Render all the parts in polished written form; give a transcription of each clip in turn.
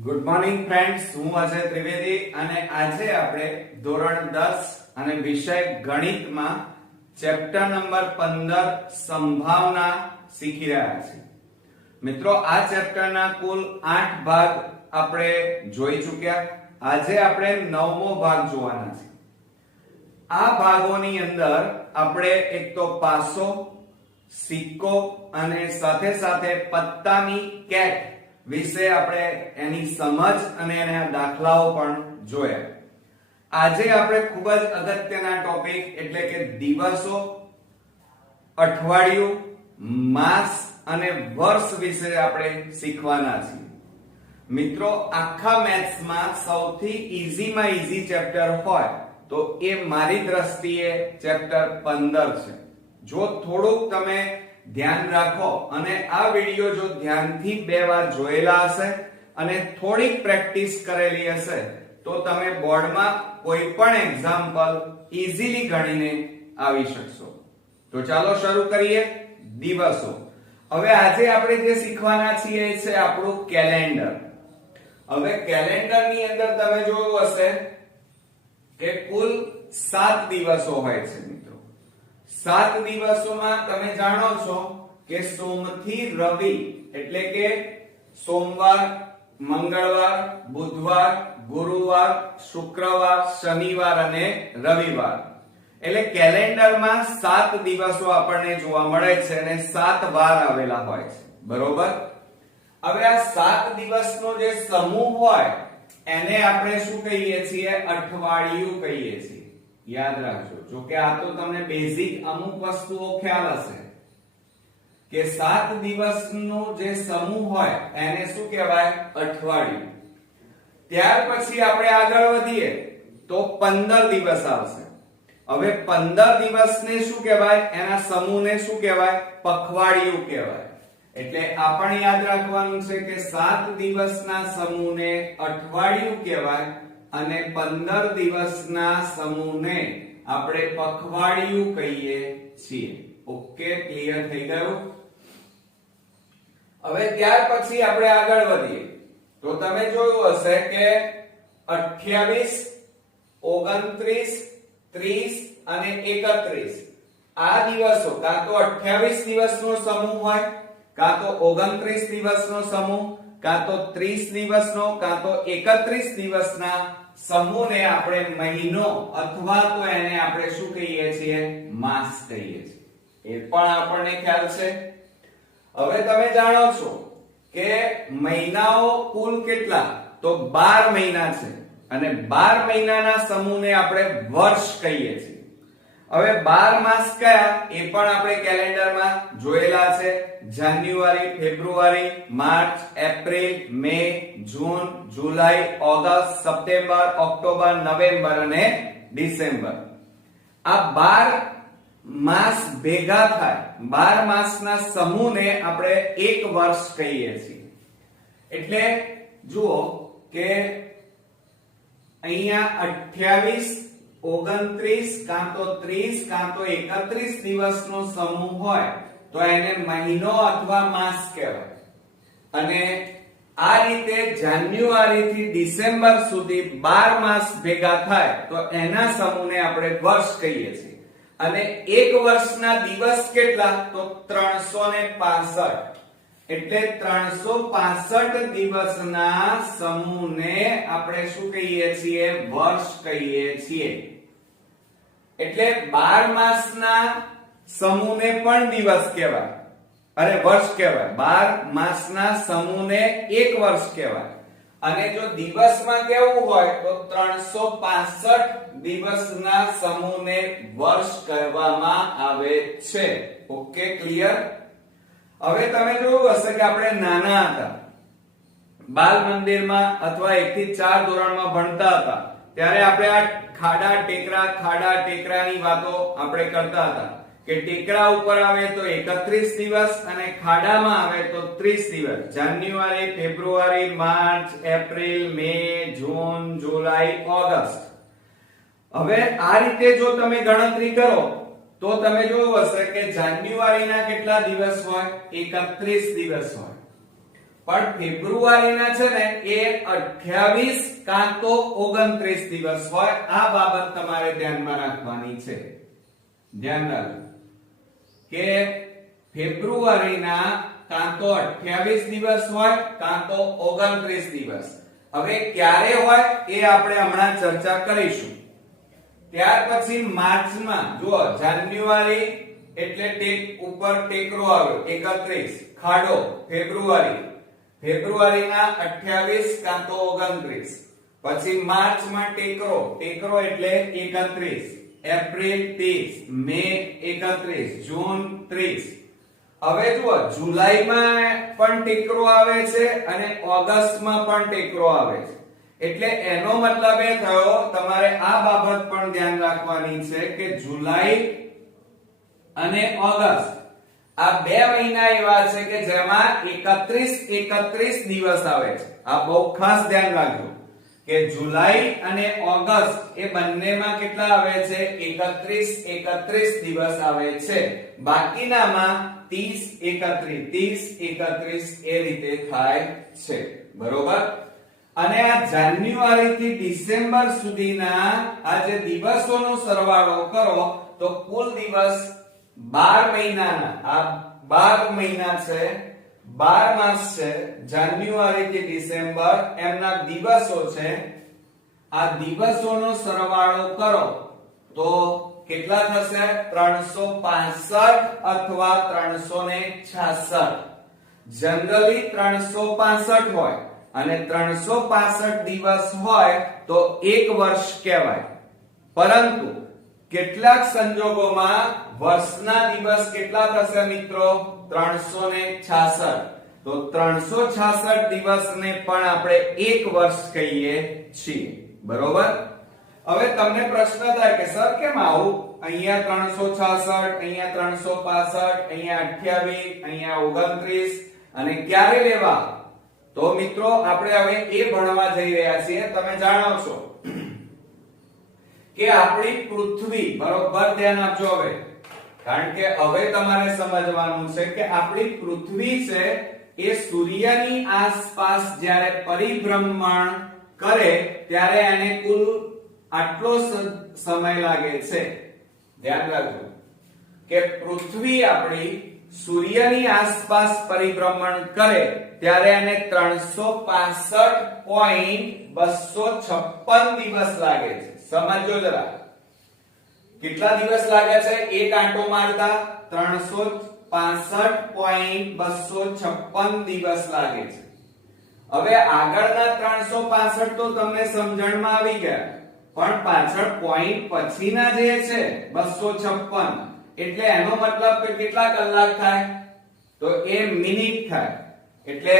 Good morning friends, હું અજય ત્રિવેદી અને આજે આપણે ધોરણ 10 અને વિષય ગણિતમાં ચેપ્ટર નંબર 15 સંભાવના શીખી રહ્યા છીએ. મિત્રો, આ ચેપ્ટરના કુલ 8 ભાગ આપણે જોઈ ચૂક્યા. આજે આપણે 9મો ભાગ જોવાના છે. આ ભાગોની અંદર આપણે એક તો પાસો, સિક્કો અને સાથે સાથે પત્તાની કેટ વિશે આપણે એની સમજ અને એના દાખલાઓ પણ જોયા. આજે આપણે ખૂબ જ અગત્યના ટોપિક એટલે કે દિવસો, અઠવાડિયું, માસ અને વર્ષ વિશે આપણે શીખવાના છીએ. મિત્રો, આખા મેથ્સમાં સૌથી ઈઝીમાં ઈઝી ચેપ્ટર હોય તો એ મારી દ્રષ્ટિએ ચેપ્ટર 15 છે. જો થોડુંક તમે ધ્યાન રાખો અને આ વિડિયો જો ધ્યાનથી 2 વાર જોયેલા હશે અને થોડીક પ્રેક્ટિસ કરેલી હશે તો તમે બોર્ડમાં કોઈ પણ એક્ઝામ્પલ ઈઝીલી ગણીને આવી શકશો. તો ચાલો શરૂ કરીએ. દિવસો. હવે આજે આપણે જે શીખવાના છીએ એ છે આપણું કેલેન્ડર. હવે કેલેન્ડરની અંદર તમે જોયું હશે કે કુલ 7 દિવસો હોય છે. 7 દિવસોમાં તમે જાણો છો કે સોમથી રવિ એટલે કે સોમવાર, મંગળવાર, બુધવાર, ગુરુવાર, શુક્રવાર, શનિવાર અને રવિવાર. એટલે કેલેન્ડરમાં 7 દિવસો આપણને જોવા મળે છે અને 7 વાર આવેલા હોય છે. બરોબર? હવે આ 7 દિવસનો જે સમૂહ હોય એને આપણે શું કહીએ છીએ? અઠવાડિયું કહીએ છીએ. યાદ રાખજો. જો કે આ તો તમને બેઝિક અમુક વસ્તુઓ ખ્યાલ હશે કે 7 દિવસનો જે સમૂહ હોય એને શું કહેવાય? અઠવાડિયું. ત્યાર પછી આપણે આગળ વધીએ તો 15 દિવસ આવશે. હવે 15 દિવસને શું કહેવાય? એના સમૂહને શું કહેવાય? પખવાડિયું કહેવાય. એટલે આ પણ યાદ રાખવાનું છે કે 7 દિવસના સમૂહને અઠવાડિયું કહેવાય અને 15 દિવસના સમૂહને આપણે પખવાડિયું કહીએ છીએ. ઓકે, ક્લિયર થઈ ગયું? હવે ત્યાર પછી આપણે આગળ વધીએ તો તમે જોયું હશે કે 28, 29, 30 અને 31 આ દિવસો કાં તો 28 દિવસનો સમૂહ હોય, કાં તો 29 દિવસનો સમૂહ, કાં તો 30 દિવસનો, કાં તો 31 દિવસના સમૂહને આપણે મહિનો અથવા તો એને આપણે શું કહીએ છીએ? માસ કહીએ છીએ. એ પણ આપણને ખ્યાલ છે. હવે તમે જાણો છો કે મહિનાઓ કુલ કેટલા? તો 12 મહિના છે અને 12 મહિનાના સમૂહને આપણે વર્ષ કહીએ છીએ. હવે 12 માસ કયા? એ પણ આપણે કેલેન્ડરમાં જોયેલા છે. જાન્યુઆરી, ફેબ્રુઆરી, માર્ચ, એપ્રિલ, મે, જૂન, જુલાઈ, ઓગસ્ટ, સપ્ટેમ્બર, ઓક્ટોબર, નવેમ્બર અને ડિસેમ્બર. આ 12 માસ ભેગા થાય 12 માસના સમૂહને આપણે એક વર્ષ કહીએ છીએ. એટલે જુઓ કે અહીંયા 28, 29 કાં તો 30 કાં તો 31 દિવસનો સમૂહ હોય તો એને મહિનો અથવા માસ કહેવાય. અને આ રીતે જાન્યુઆરી થી ડિસેમ્બર સુધી 12 માસ ભેગા થાય તો એના સમૂહને આપણે વર્ષ કહીએ છીએ. અને એક વર્ષના દિવસ કેટલા? તો 365. એટલે 365 દિવસના સમૂહને આપણે શું કહીએ છીએ? વર્ષ કહીએ છીએ. એટલે 12 માસના સમૂહને પણ દિવસ કહેવાય અને વર્ષ કહેવાય. 12 માસના સમૂહને એક વર્ષ કહેવાય. અને જો દિવસમાં કેવું હોય તો 365 દિવસના સમૂહને વર્ષ કહેવામાં આવે છે. Okay, clear? હવે તમે જોયું હશે કે આપણે નાના હતા, બાલ મંદિરમાં અથવા 1 થી 4 ધોરણમાં ભણતા હતા ત્યારે આપણે આ ખાડા ટેકરાની વાતો આપણે કરતા હતા કે ટેકરા ઉપર આવે તો 31 દિવસ અને ખાડામાં આવે તો 30 દિવસ. જાન્યુઆરી, ફેબ્રુઆરી, માર્ચ, એપ્રિલ, મે, જૂન, જુલાઈ, ઓગસ્ટ. હવે આ રીતે જો તમે ગણતરી કરો તો તમે જોયું હશે કે જાન્યુઆરીના કેટલા દિવસ હોય? 31 દિવસ હોય. પણ ફેબ્રુઆરીના છે ને એ 28 કાં તો 29 દિવસ હોય. આ બાબત તમારે ધ્યાનમાં રાખવાની છે. ધ્યાન રાખો કે ફેબ્રુઆરીના કાં તો 28 દિવસ હોય કાં તો 29 દિવસ. હવે ક્યારે હોય એ આપણે હમણાં ચર્ચા કરીશું. ત્યાર પછી માર્ચમાં જુઓ, જાન્યુઆરી એટલે ટેક ઉપર ટેકરો આવ્યો 31, ખાડો ફેબ્રુઆરીના 28 કાં તો 29. પછી માર્ચમાં ટેકરો એટલે 31, એપ્રિલ 30, મે 31, જૂન 30. હવે જુઓ, જુલાઈમાં પણ ટેકરો આવે છે અને ઓગસ્ટમાં પણ ટેકરો આવે છે. એટલે એનો મતલબ એ થયો, તમારે આ બાબત પણ ધ્યાન રાખવાની છે કે જુલાઈ અને ઓગસ્ટ આ 2 મહિના એવા છે કે જેમાં 31 દિવસ આવે છે. આ બહુ ખાસ ધ્યાન રાખજો કે જુલાઈ અને ઓગસ્ટ એ બંનેમાં કેટલા આવે છે? 31 દિવસ આવે છે. બાકીનામાં 30 એ રીતે થાય છે. બરોબર? અને આ જાન્યુઆરી થી ડિસેમ્બર સુધીના આ જે દિવસોનો સરવાળો કરો તો કુલ દિવસ 12 મહિનાના, આ 12 મહિના છે, 12 માસ છે. જાન્યુઆરી થી ડિસેમ્બર એમના દિવસો છે. આ દિવસોનો સરવાળો કરો તો કેટલા થશે? 365 અથવા 366. જનરલી 365 હોય અને 365 દિવસ હોય તો એક વર્ષ કહેવાય. પરંતુ કેટલાક સંજોગોમાં વર્ષના દિવસ કેટલા થશે મિત્રો? 366. તો 366 દિવસને પણ આપણે એક વર્ષ કહીએ છીએ. બરોબર? હવે તમને પ્રશ્ન થાય કે સર કેમ આવું? અહીંયા 366, અહીંયા 365, અહીંયા 28, અહીંયા 29 અને ક્યારે લેવા? તો મિત્રો આપણે હવે એ ભણવા જઈ રહ્યા છીએ. તમે જાણો છો કે આપણી પૃથ્વી, બરોબર ધ્યાન આપજો હવે, કારણ કે હવે તમારે સમજવાનું છે કે આપણી પૃથ્વી છે એ સૂર્યની આસપાસ જ્યારે પરિભ્રમણ કરે ત્યારે એને કુલ આટલો સમય લાગે છે. ધ્યાન રાખજો કે પૃથ્વી આપણી સૂર્યની આસપાસ પરિભ્રમણ કરે ત્યારે એને 365.256 દિવસ લાગે છે. સમજો જરા, કેટલા દિવસ લાગે છે એક આંટો મારતા? 365.256 દિવસ લાગે છે. હવે આગળના 365 તો તમને સમજણમાં આવી ગયા, પણ પાછળ પોઈન્ટ પછીના જે છે 256, એટલે એનો મતલબ કે કેટલા કલાક થાય? તો એ મિનિટ થાય. એટલે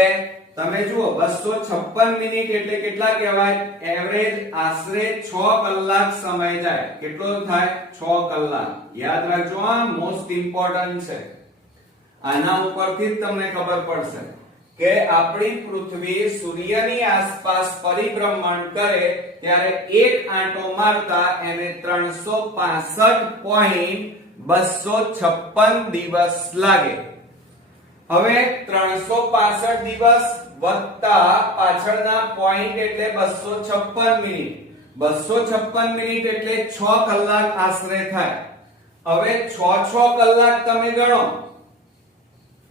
તમે જુઓ 256 મિનિટ એટલે કેટલા કહેવાય? એવરેજ આશરે 6 કલાક સમય જાય. કેટલો થાય? 6 કલાક. યાદ રાખજો, આ મોસ્ટ ઇમ્પોર્ટન્ટ છે. આના ઉપરથી જ તમને ખબર પડશે કે આપણી પૃથ્વી સૂર્યની આસપાસ પરિભ્રમણ કરે ત્યારે એક આંટો મારતા એને 365.256 દિવસ લાગે. હવે 365 દિવસ વત્તા પાછળના પોઈન્ટ એટલે 256 મિનિટ. 256 મિનિટ એટલે 6 કલાક આશરે થાય. હવે 6 કલાક તમે ગણો.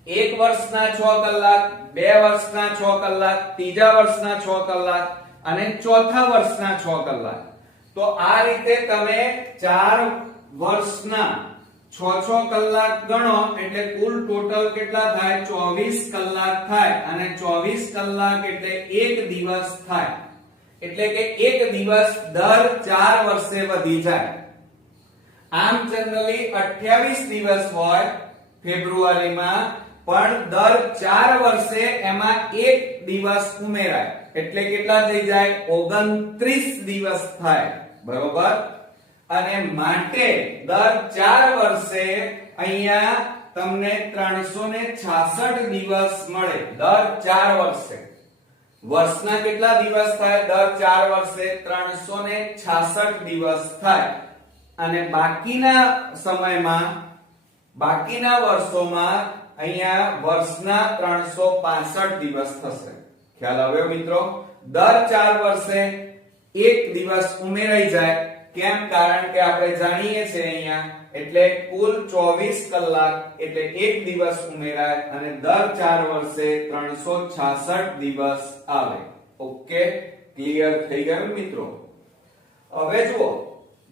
એક વર્ષના 6 કલાક, 2 વર્ષના 6 કલાક, ત્રીજા વર્ષના 6 કલાક અને ચોથા વર્ષના 6 કલાક. તો આ રીતે તમે 4 વર્ષના 6 કલાક ગણો એટલે કુલ ટોટલ કેટલા થાય? 24 કલાક થાય. અને 24 કલાક એટલે એક દિવસ થાય. એટલે કે એક દિવસ દર 4 વર્ષે વધી જાય. આમ જનરલી 28 દિવસ હોય ફેબ્રુઆરીમાં, પણ દર 4 વર્ષે એમાં એક દિવસ ઉમેરાય એટલે કેટલા થઈ જાય? 29 દિવસ થાય. બરોબર? અને માટે દર 4 વર્ષે અહીંયા તમને 366 દિવસ મળે. દર 4 વર્ષે વર્ષના કેટલા દિવસ થાય? દર 4 વર્ષે 366 દિવસ થાય. અને બાકીના સમયમાં, બાકીના વર્ષોમાં અહીંયા વર્ષના 365 દિવસ થશે. ખ્યાલ આવ્યો મિત્રો? દર 4 વર્ષે એક દિવસ ઉમેરાઈ જાય. કેમ? કારણ કે આપણે જાણીએ છીએ અહીંયા એટલે કુલ 24 કલાક એટલે એક દિવસ ઉમેરાય અને દર 4 વર્ષે 366 દિવસ આવે. ઓકે, ક્લિયર થઈ ગયું મિત્રો? હવે જુઓ,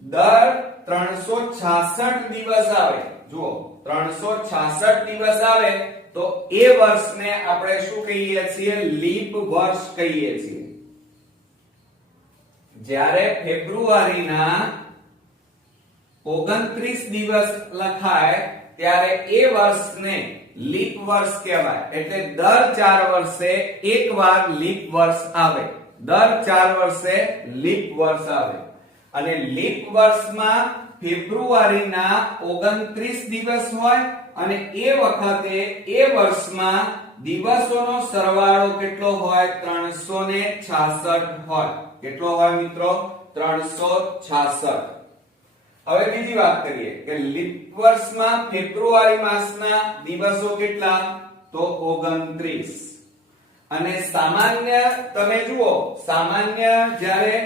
દર 366 દિવસ આવે. જુઓ, 366 દિવસ આવે તો એ વર્ષને આપણે શું કહીએ છીએ? લીપ વર્ષ કહીએ છીએ. જ્યારે ફેબ્રુઆરીના 29 દિવસ લખાય ત્યારે એ વર્ષને લીપ વર્ષ કહેવાય. એટલે દર 4 વર્ષે એકવાર લીપ વર્ષ આવે. દર 4 વર્ષે લીપ વર્ષ આવે અને લીપ વર્ષમાં ફેબ્રુઆરીના 29 દિવસ હોય અને એ વખતે એ વર્ષમાં દિવસોનો સરવાળો કેટલો હોય? 366 હોય. કેટલો હોય મિત્રો? 366. હવે બીજી વાત કરીએ કે લીપ વર્ષમાં ફેબ્રુઆરી માસના દિવસો કેટલા? તો 29. અને સામાન્ય તમે જુઓ, સામાન્ય જ્યારે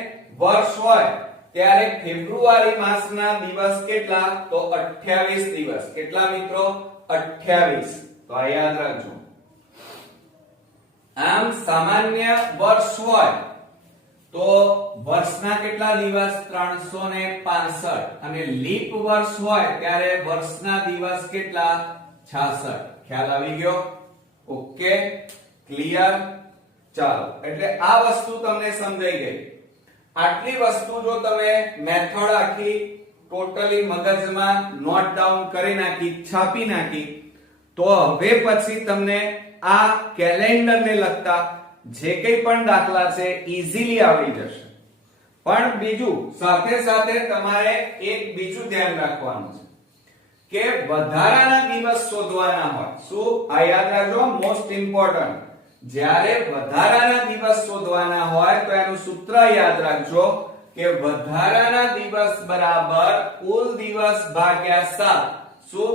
વર્ષ હોય ત્યારે ફેબ્રુઆરી માસના દિવસ કેટલા? તો 28 દિવસ. કેટલા મિત્રો? 28. તો આ યાદ રાખજો. આમ સામાન્ય વર્ષ હોય તો વર્ષના કેટલા દિવસ? 365. અને લીપ વર્ષ હોય ત્યારે વર્ષના દિવસ કેટલા? 66. ખ્યાલ આવી ગયો? Okay, clear? ચાલો, એટલે આ વસ્તુ તમને સમજાઈ ગઈ. આટલી વસ્તુ જો તમે મેથડ આખી ટોટલી મગજમાં નોટ ડાઉન કરી નાખી, છાપી નાખી, તો હવે પછી તમને આ કેલેન્ડરને લગતા જે કંઈ પણ દાખલા છે ઈઝીલી આવડી જશે. પણ બીજું સાથે સાથે તમારે એક બીજું ધ્યાન રાખવાનું છે કે વધારાના દિવસ શોધવાના હોય. શું? આ યાદ રાખજો, મોસ્ટ ઇમ્પોર્ટન્ટ. જ્યારે વધારાના દિવસ શોધવાના હોય તો એનું સૂત્ર યાદ રાખજો કે વધારાના દિવસ બરાબર કુલ દિવસ ભાગ્યા 7. શું?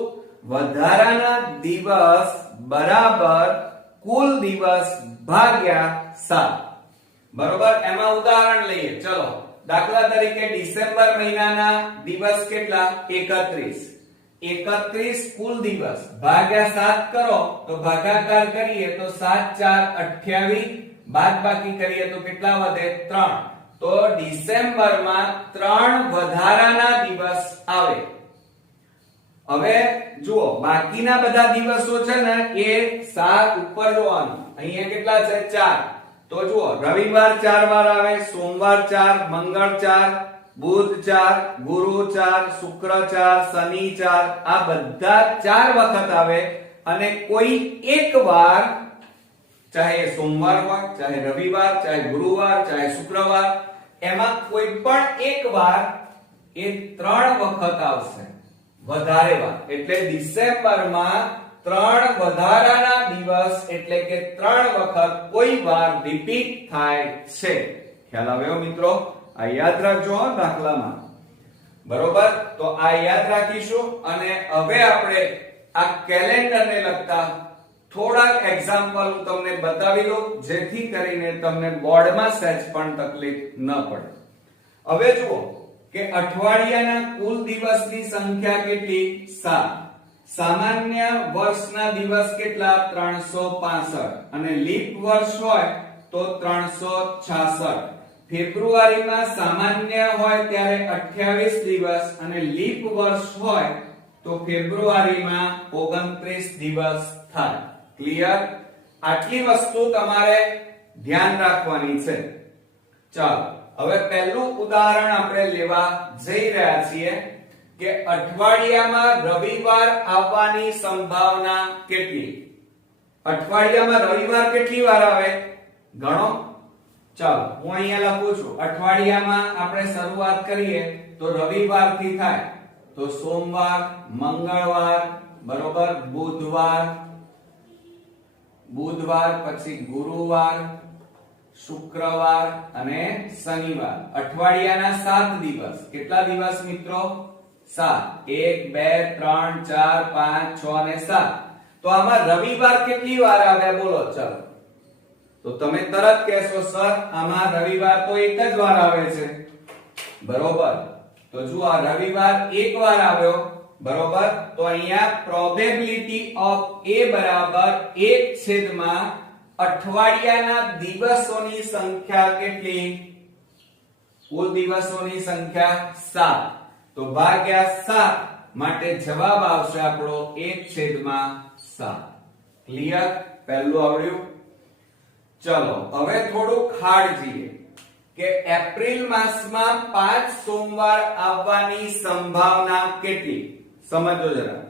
વધારાના દિવસ બરાબર કુલ દિવસ ભાગ્યા 7. બરોબર? એમાં ઉદાહરણ લઈએ. ચલો, દાખલા તરીકે ડિસેમ્બર મહિનાના દિવસ કેટલા? 31. 31 કુલ દિવસ ભાગ્યા 7 કરો તો ભાગાકાર કરીએ તો 7 4 28, બાદબાકી કરીએ તો કેટલા વધે? 3. તો ડિસેમ્બરમાં 3 વધારાના દિવસ આવે. હવે જુઓ, બાકીના બધા દિવસો છે ને એ 7 ઉપર જોવાનું. અહીંયા કેટલા છે? 4. તો જુઓ, રવિવાર 4 વાર આવે, સોમવાર 4, મંગળ 4, બુધ 4, ગુરુ 4, શુક્ર 4, શનિ 4, આ બધા 4 વખત આવે અને કોઈ એક વાર, ચાહે સોમવાર હોય, ચાહે રવિવાર, ચાહે ગુરુવાર, ચાહે શુક્રવાર, એમાં કોઈ પણ એક વાર એ 3 વખત આવશે. વધારે વાર એટલે ડિસેમ્બરમાં 3 વધારાના દિવસ એટલે કે 3 વખત કોઈ વાર રિપીટ થાય છે. ખ્યાલ આવ્યો મિત્રો? આ યાદ રાખજો દાખલામાં. બરોબર? તો આ યાદ રાખીશું અને હવે આપણે આ કેલેન્ડરને લગતા થોડાક એક્ઝામ્પલ હું તમને બતાવી દઉં જેથી કરીને તમને બોર્ડમાં સહેજ પણ તકલીફ ન પડે. હવે જુઓ કે અઠવાડિયાના કુલ દિવસની સંખ્યા કેટલી? 7. સામાન્ય વર્ષના દિવસ કેટલા? 365. અને લીપ વર્ષ હોય તો 366. ફેબ્રુઆરીમાં સામાન્ય હોય ત્યારે 28 દિવસ અને લીપ વર્ષ હોય તો ફેબ્રુઆરીમાં 29 દિવસ થાય. ક્લિયર? આટલી વસ્તુ તમારે ધ્યાન રાખવાની છે. ચાલો, હવે પહેલું ઉદાહરણ આપણે લેવા જઈ રહ્યા છીએ કે અઠવાડિયામાં રવિવાર આવવાની સંભાવના કેટલી? અઠવાડિયામાં રવિવાર કેટલી વાર આવે? ગણો. ચાલો, હું અહીંયા લખું છું. અઠવાડિયામાં આપણે શરૂઆત કરીએ તો રવિવારથી થાય. તો સોમવાર, મંગળવાર, બરોબર, બુધવાર, પછી ગુરુવાર, શુક્રવાર અને શનિવાર. અઠવાડિયાના 7 દિવસ. કેટલા દિવસ મિત્રો? 7. 1 2 3 4 5 6 અને 7. તો આમાં રવિવાર કેટલી વાર આવે બોલો ચાલો. તો તમે તરત કહેશો સર આમાં રવિવાર તો એક જ વાર આવે છે. બરોબર. તો જુઓ આ રવિવાર એક વાર આવ્યો. બરોબર. તો અહીંયા પ્રોબેબિલિટી ઓફ a બરાબર 1/, અઠવાડિયાના દિવસોની સંખ્યા કેટલી? કુલ દિવસોની સંખ્યા 7. તો ભાગ્યા 7 માટે જવાબ આવશે આપણો 1/7. ક્લિયર? પહેલું આવડ્યું. ચલો હવે થોડું ખાડ જઈએ કે એપ્રિલ માસમાં 5 સોમવાર આવવાની સંભાવના કેટલી? સમજો જરા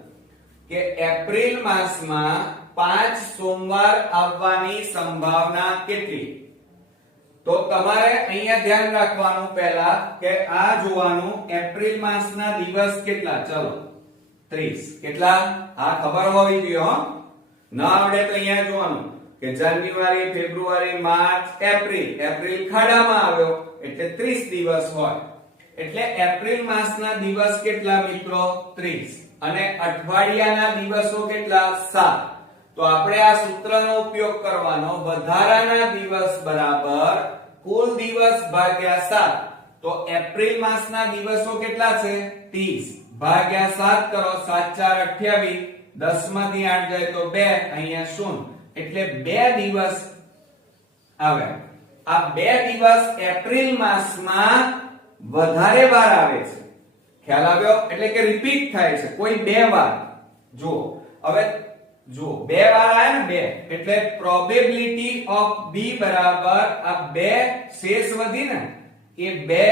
કે એપ્રિલ માસમાં 5 સોમવાર આવવાની સંભાવના કેટલી? તો તમારે અહીંયા ધ્યાન રાખવાનું પહેલા કે આ જોવાનું એપ્રિલ માસના દિવસ કેટલા. ચલો 30. કેટલા? આ ખબર હોવી જોઈએ હો. ન આવડે તો અહીંયા જોવાનું કે જાન્યુઆરી, ફેબ્રુઆરી, માર્ચ, એપ્રિલ ખાડામાં આવ્યો એટલે 30 દિવસ હોય. એટલે એપ્રિલ માસના દિવસ કેટલા મિત્રો? 30. અને અઠવાડિયાના દિવસો કેટલા? 7. તો આપણે આ સૂત્રનો ઉપયોગ કરવાનો. વધારાના દિવસ બરાબર કુલ દિવસ ભાગ્યા 7. તો એપ્રિલ માસના દિવસો કેટલા છે? 30 ભાગ્યા 7 કરો. 7 4 28. 10 માંથી 8 જાય તો 2. અહીંયા 0. એટલે 2 દિવસ આવે. આ 2 દિવસ એપ્રિલ માસમાં વધારે વાર આવે છે. ખ્યાલ આવ્યો? એટલે કે રિપીટ થાય છે. કોઈ 2 વાર. જો હવે જો 2 વાર આયા ને 2 એટલે પ્રોબેબિલિટી ઓફ b બરાબર આ 2 શેષ વધી ને એ 2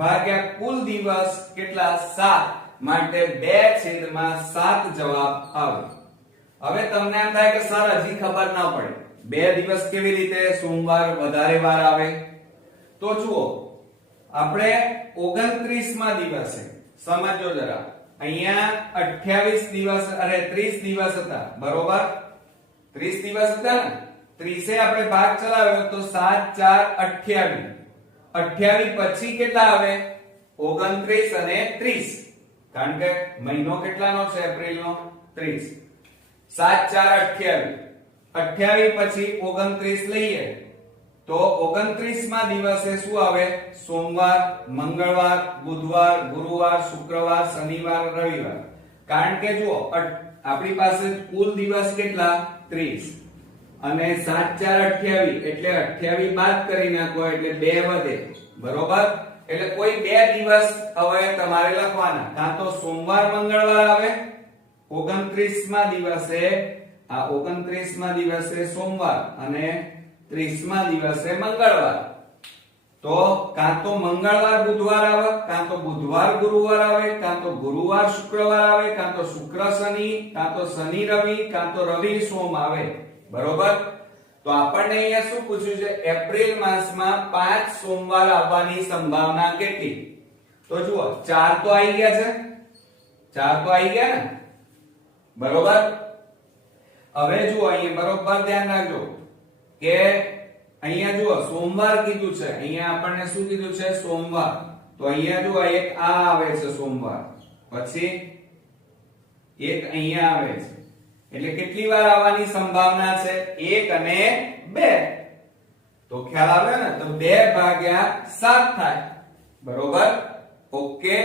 ભાગ્યા કુલ દિવસ કેટલા? 7. માટે 2/7 જવાબ આવે. હવે તમને એમ થાય કે સર હજી ખબર ના પડે 2 દિવસ કેવી રીતે સોમવાર વધારે વાર આવે? તો જુઓ આપણે 29 માં દિવસે સમજો જરા. અહીંયા 28 દિવસ 30 દિવસ હતા. બરોબર. 30 દિવસ હતા ને 30 એ આપણે ભાગ ચલાવ્યો તો 7 4 28. 28 પછી કેટલા આવે? 29 અને 30. કારણ કે મહિનો કેટલાનો છે? એપ્રિલનો 30. 7 4 28. 28 પછી 29 લઈએ તો 29 માં દિવસે શું આવે? સોમવાર, મંગળવાર, બુધવાર, ગુરુવાર, શુક્રવાર, શનિવાર, રવિવાર. કારણ કે જુઓ આપણી પાસે કુલ દિવસ કેટલા? 30. અને 7 4 28 એટલે 28 બાદ કરી નાખો એટલે 2 વધે. બરોબર. એટલે કોઈ 2 દિવસ હવે તમારે લખવાના. કાં તો સોમવાર મંગળવાર આવે 29 માં દિવસે, આ 29 માં દિવસે સોમવાર અને 30 માં દિવસે મંગળવાર. તો કાં તો મંગળવાર બુધવાર આવે, કાં તો બુધવાર ગુરુવાર આવે, કાં તો ગુરુવાર શુક્રવાર આવે, કાં તો શુક્ર શનિ, કાં તો શનિ રવિ, કાં તો રવિ સોમ આવે. બરોબર. તો આપણને અહીંયા શું પૂછ્યું છે? એપ્રિલ માસમાં 5 સોમવાર આવવાની સંભાવના કેટલી? તો જુઓ 4 તો આવી ગયા છે. 4 તો આવી ગયા ને? બરોબર. હવે જુઓ અહીંયા બરોબર ધ્યાન રાખજો કે અહીંયા જુઓ સોમવાર કીધું છે. અહીંયા આપણને શું કીધું છે? સોમવાર. તો અહીંયા જુઓ એક આ આવે છે સોમવાર, પછી એક અહીંયા આવે છે. એટલે કેટલી વાર આવવાની સંભાવના છે? 1 અને 2. તો ખ્યાલ આવે ને? તો 2/7 થાય. બરોબર. Okay,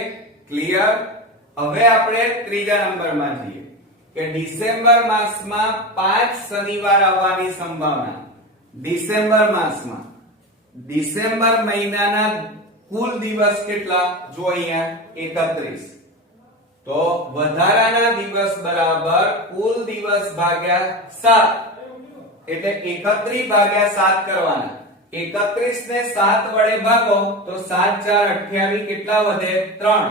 clear. હવે આપણે ત્રીજા નંબરમાં જઈએ કે ડિસેમ્બર માસમાં 5 શનિવાર આવવાની સંભાવના. ડિસેમ્બર માસમાં ડિસેમ્બર મહિનાના કુલ દિવસ કેટલા? જો અહીંયા 31. તો વધારાના દિવસ બરાબર કુલ દિવસ ભાગ્યા 7. એટલે 31/7 કરવાના. 31 ને 7 વડે ભાગો તો 7 4 28 કેટલા વધે? 3.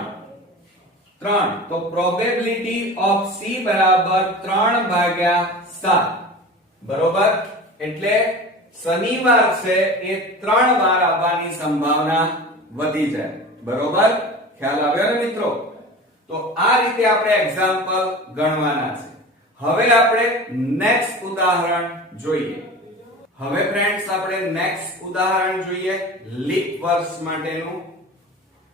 તો પ્રોબેબિલિટી ઓફ c બરાબર 3/7. બરોબર. એટલે શનિવાર છે એ 3 વાર આવવાની સંભાવના વધી જાય. બરોબર. ખ્યાલ આવ્યો ને મિત્રો? તો આ રીતે આપણે એક્ઝામ્પલ ગણવાના છે. હવે આપણે નેક્સ્ટ ઉદાહરણ જોઈએ. હવે ફ્રેન્ડ્સ આપણે નેક્સ્ટ ઉદાહરણ જોઈએ લીપ વર્ષ માટેનું.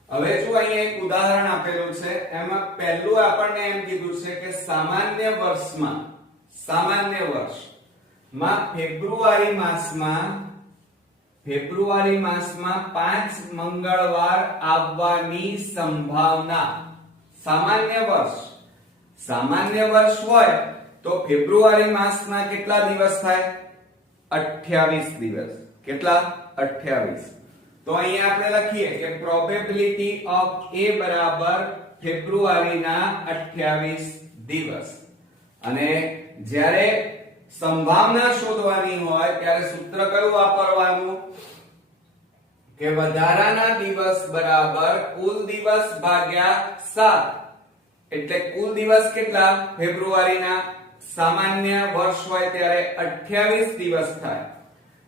હવે જો અહીંયા એક ઉદાહરણ આપેલું છે, એમાં પહેલું આપણને એમ કીધું છે કે સામાન્ય વર્ષમાં સામાન્ય વર્ષ માં ફેબ્રુઆરી માસમાં 5 મંગળવાર આવવાની સંભાવના. સામાન્ય વર્ષ હોય તો ફેબ્રુઆરી માસના કેટલા દિવસ થાય? 28 દિવસ. કેટલા? 28. તો અહીંયા આપણે લખીએ કે પ્રોબેબિલિટી ઓફ A બરાબર ફેબ્રુઆરીના 28 દિવસ. અને જ્યારે સંભાવના શોધવાની હોય ત્યારે સૂત્ર કયું વાપરવાનું? કે વધારાના દિવસ બરાબર કુલ દિવસ ભાગ્યા 7. એટલે કુલ દિવસ કેટલા? ફેબ્રુઆરીના સામાન્ય વર્ષ હોય ત્યારે 28 દિવસ થાય.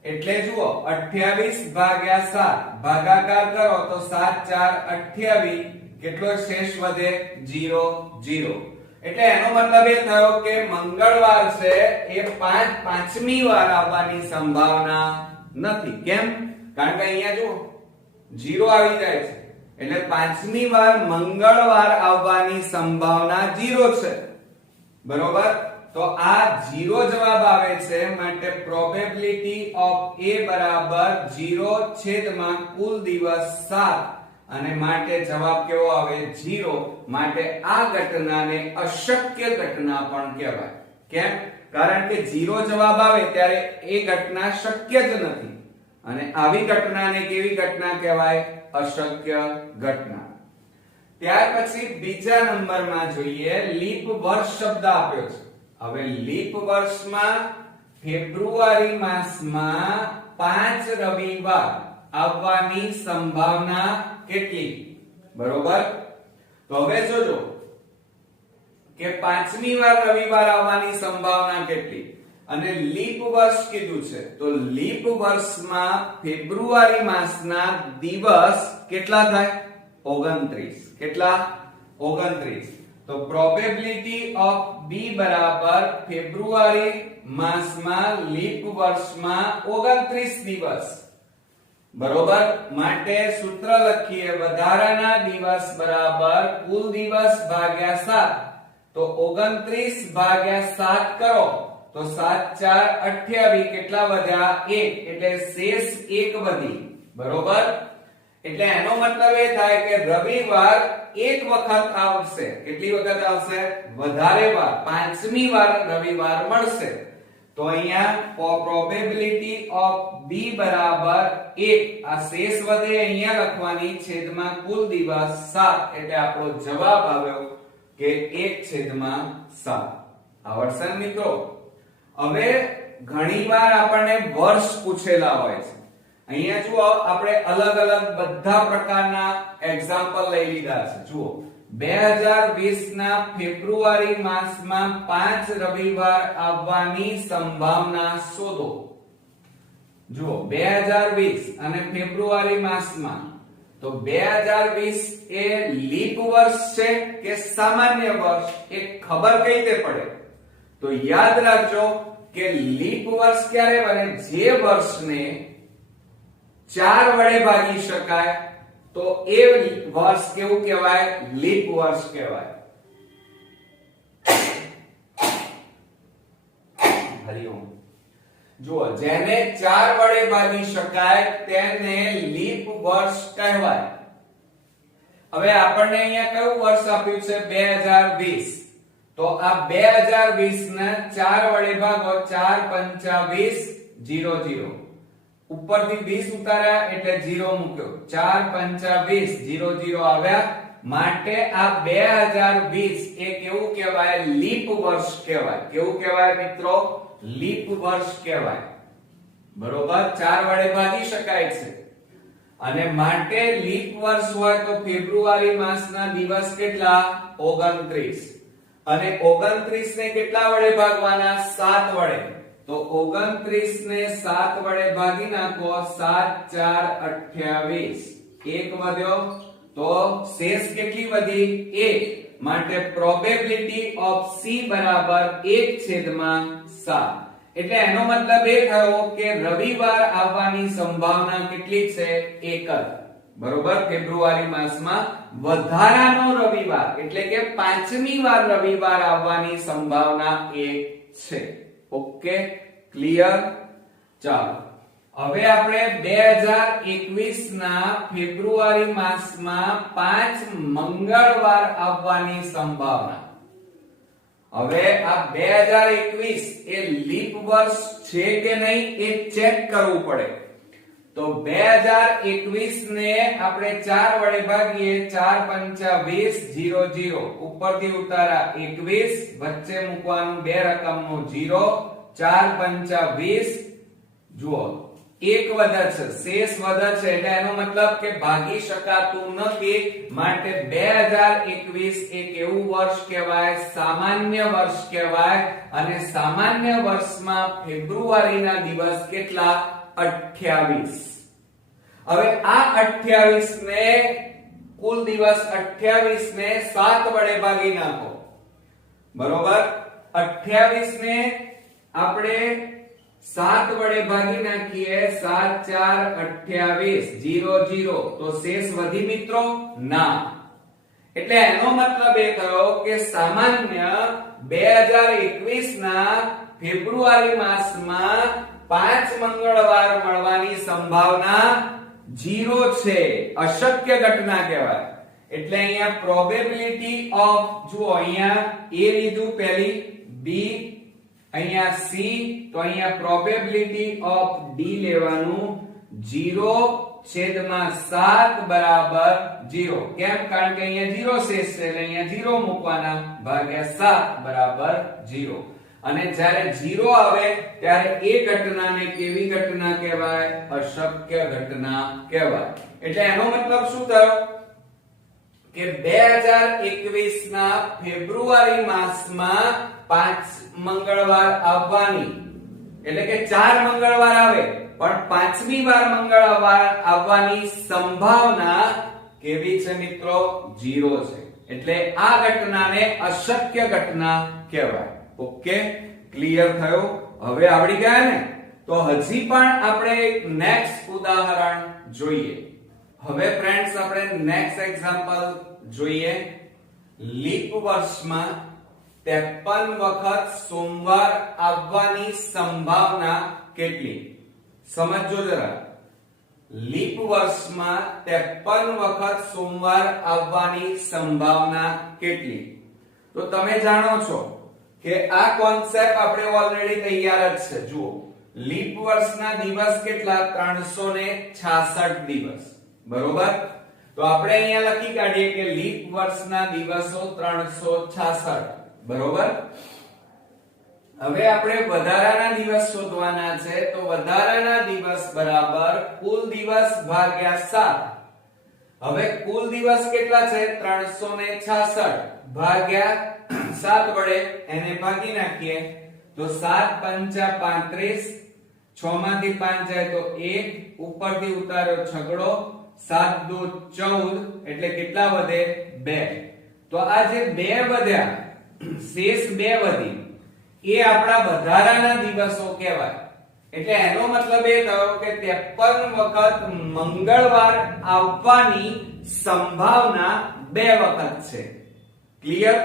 એટલે જુઓ 28 ભાગ્યા 7 ભાગાકાર કરો તો 7 4 28. કેટલો શેષ વધે? 0 0. એટલે એનો મતલબ એ થયો કે મંગળવાર છે એ પાંચમી વાર આવવાની સંભાવના નથી. કેમ? કારણ કે અહીંયા જુઓ 0 આવી જાય છે એટલે પાંચમી વાર મંગળવાર આવવાની સંભાવના 0 છે. બરોબર? તો આ 0 જવાબ આવે છે. માટે પ્રોબેબિલિટી ઓફ A બરાબર 0 છેદમાં કુલ દિવસ 7 અને માટે જવાબ કેવો આવે? 0. માટે આ ઘટનાને અશક્ય ઘટના પણ કહેવાય. કેમ? કારણ કે 0 જવાબ આવે ત્યારે એ ઘટના શક્ય જ નથી. અને આવી ઘટનાને કેવી ઘટના કહેવાય? અશક્ય ઘટના. ત્યાર પછી બીજા નંબરમાં જોઈએ લીપ વર્ષ શબ્દ આપ્યો છે. હવે લીપ વર્ષમાં ફેબ્રુઆરી માસમાં 5 રવિવાર આવવાની સંભાવના કેટલી? બરોબર? તો હવે જોજો કે પાંચમી વાર રવિવાર આવવાની સંભાવના કેટલી અને લીપ વર્ષ કીધું છે. તો લીપ વર્ષમાં ફેબ્રુઆરી માસના દિવસ કેટલા થાય? 29. કેટલા? 29. તો પ્રોબેબિલિટી ઓફ B બરાબર ફેબ્રુઆરી માસમાં લીપ વર્ષમાં 29 દિવસ. બરોબર? માટે સૂત્ર લખીએ વધારાના દિવસ બરાબર કુલ દિવસ ભાગ્યા 7. તો 29 ભાગ્યા 7 કરો તો 7 4 28. કેટલા વધ્યા? 1. એટલે શેષ 1 વધી. બરોબર? એટલે એનો મતલબ એ થાય કે રવિવાર એક વખત આવશે. કેટલી વખત આવશે? વધારે વાર. પાંચમી વાર રવિવાર મળશે. તો અહીંયા પ્રોબેબિલિટી ઓફ B બરાબર 1. આ શેષ વધે અહીંયા લખવાની છેદમાં કુલ દિવસ 7. એટલે આપણો જવાબ આવ્યો કે 1/7. આવડશે મિત્રો? હવે ઘણીવાર આપણને વર્ષ પૂછેલા હોય છે. અહીંયા જુઓ આપણે અલગ અલગ બધા પ્રકારના એક્ઝામ્પલ લઈ લીધા છે. જુઓ 2020 ના ફેબ્રુઆરી માસમાં 5 રવિવાર આવવાની સંભાવના શોધો. જુઓ 2020 અને ફેબ્રુઆરી માસમાં. તો 2020 એ લીપ વર્ષ છે કે સામાન્ય વર્ષ એ ખબર કઈ રીતે પડે? તો યાદ રાખજો કે લીપ વર્ષ ક્યારે બને? જે વર્ષને 4 વડે ભાગી શકાય તો એ વર્ષ કેવું કહેવાય? લીપ વર્ષ કહેવાય. હરિઓમ. જુઓ જેને 4 વડે ભાગી શકાય તેને લીપ વર્ષ કહેવાય. હવે આપણને અહીંયા કયું વર્ષ આપ્યું છે? 2020. તો આ 2020 ને 4 વડે ભાગો 4 5 20 0 0. ઉપરથી 20 ઉતાર્યા એટલે 0 મૂક્યો. 4 5 20 0 0 આવ્યા. માટે આ 2020 એ કેવું કહેવાય? લીપ વર્ષ કહેવાય. કેવું કહેવાય મિત્રો? લીપ વર્ષ કહેવાય. બરોબર? 4 વડે ભાગી શકાય છે. અને માટે લીપ વર્ષ હોય તો ફેબ્રુઆરી માસના દિવસ કેટલા? 29. અને 29 ને કેટલા વડે ભાગવાના? 7 વડે. તો 29 ને 7 વડે ભાગી નાખો. 7 4 28. 1 વધ્યો તો શેષ કેટલી વધી? 1. માટે પ્રોબેબિલિટી ઓફ C બરાબર 1/7. એટલે એનો મતલબ એ થયો કે રવિવાર આવવાની સંભાવના કેટલી છે? 1 જ. બરોબર, ફેબ્રુઆરી માસમાં વધારાનો રવિવાર એટલે કે 5મી વાર રવિવાર આવવાની સંભાવના છે. Okay, clear? ચાલો હવે આપણે 2021 ના ફેબ્રુઆરી માસમાં 5 મંગળવાર આવવાની સંભાવના. હવે આ 2021 એ લીપ વર્ષ છે કે નહીં એ ચેક કરવું પડે. તો 2021 ને આપણે 4 વડે ભાગીએ, 4 પંચા 20, 0 0 ઉપરથી ઉતારા 21, વચ્ચે મૂકવાનું 2 રકમનો 0, 4 પંચા 20. જુઓ 1 વધે છે, શેષ વધે છે એટલે એનો મતલબ કે ભાગી શકાતું નથી. માટે 2021 એક એવું વર્ષ કહેવાય, સામાન્ય વર્ષ કહેવાય. અને સામાન્ય વર્ષમાં ફેબ્રુઆરીના દિવસ કેટલા? 28. હવે આ 28 ને કુલ દિવસ 28 ને 7 વડે ભાગી નાખો. બરોબર, 28 ને આપણે 7 વડે ભાગી નાખીએ, 7 4 28, 0 0 તો શેષ વધી મિત્રો? ના. એટલે એનો મતલબ એ થયો કે સામાન્ય 2021 ના ફેબ્રુઆરી માસમાં 5 મંગળવાર મળવાની સંભાવના 0 છે. અશક્ય ઘટના કહેવાય. એટલે અહીંયા પ્રોબેબિલિટી ઓફ, જુઓ અહીંયા A લીધું પહેલી, B અહીંયા C, તો અહીંયા પ્રોબેબિલિટી ઓફ D લેવાનું 0/7 બરાબર 0. કેમ? કારણ કે અહીંયા 0 શેષ છે એટલે અહીંયા 0 મૂકવાના, ભાગ્યા 7 બરાબર 0. અને જ્યારે 0 આવે ત્યારે એ ઘટનાને કેવી ઘટના કહેવાય? અશક્ય ઘટના કહેવાય. એટલે એનો મતલબ શું થયો કે 2021 ના ફેબ્રુઆરી માસમાં 5 મંગળવાર આવવાની, એટલે કે 4 મંગળવાર આવે પણ 5મી વાર મંગળવાર આવવાની સંભાવના કેવી છે મિત્રો? 0 છે. એટલે આ ઘટનાને અશક્ય ઘટના કહેવાય. ઓકે, ક્લિયર થયો? હવે આવડી ગયા ને? તો હજી પણ આપણે એક નેક્સ્ટ ઉદાહરણ જોઈએ. હવે ફ્રેન્ડ્સ આપણે નેક્સ્ટ એક્ઝામ્પલ જોઈએ. લીપ વર્ષમાં 53 વખત સોમવાર આવવાની સંભાવના કેટલી? સમજો જરા. લીપ વર્ષમાં 53 વખત સોમવાર આવવાની સંભાવના કેટલી? તો તમે જાણો છો કે આ કોન્સેપ્ટ આપણે ઓલરેડી તૈયાર જ છે. જુઓ, લીપ વર્ષના દિવસ કેટલા? 366 દિવસ. બરોબર, તો આપણે અહીંયા લખી કાઢીએ કે લીપ વર્ષના દિવસો 366. બરોબર, હવે આપણે વધારાના દિવસ શોધવાના છે. તો વધારાના દિવસ બરાબર કુલ દિવસ ભાગ્યા 7. હવે કુલ દિવસ કેટલા છે? 366 ભાગ્યા 7 વડે એને ભાગી નાખીએ તો 7 પંચા 35, 6 માંથી 5 જાય તો 1, ઉપરથી ઉતાર્યો છગડો, 7 દુ 14 એટલે કેટલા વધે? 2. તો આ જે 2 વધ્યા, શેષ 2 વધી, એ આપણા વધારાના દિવસો કહેવાય. એટલે એનો મતલબ એ થયો કે 53 વખત મંગળવાર આવવાની સંભાવના 2 વખત છે. ક્લિયર?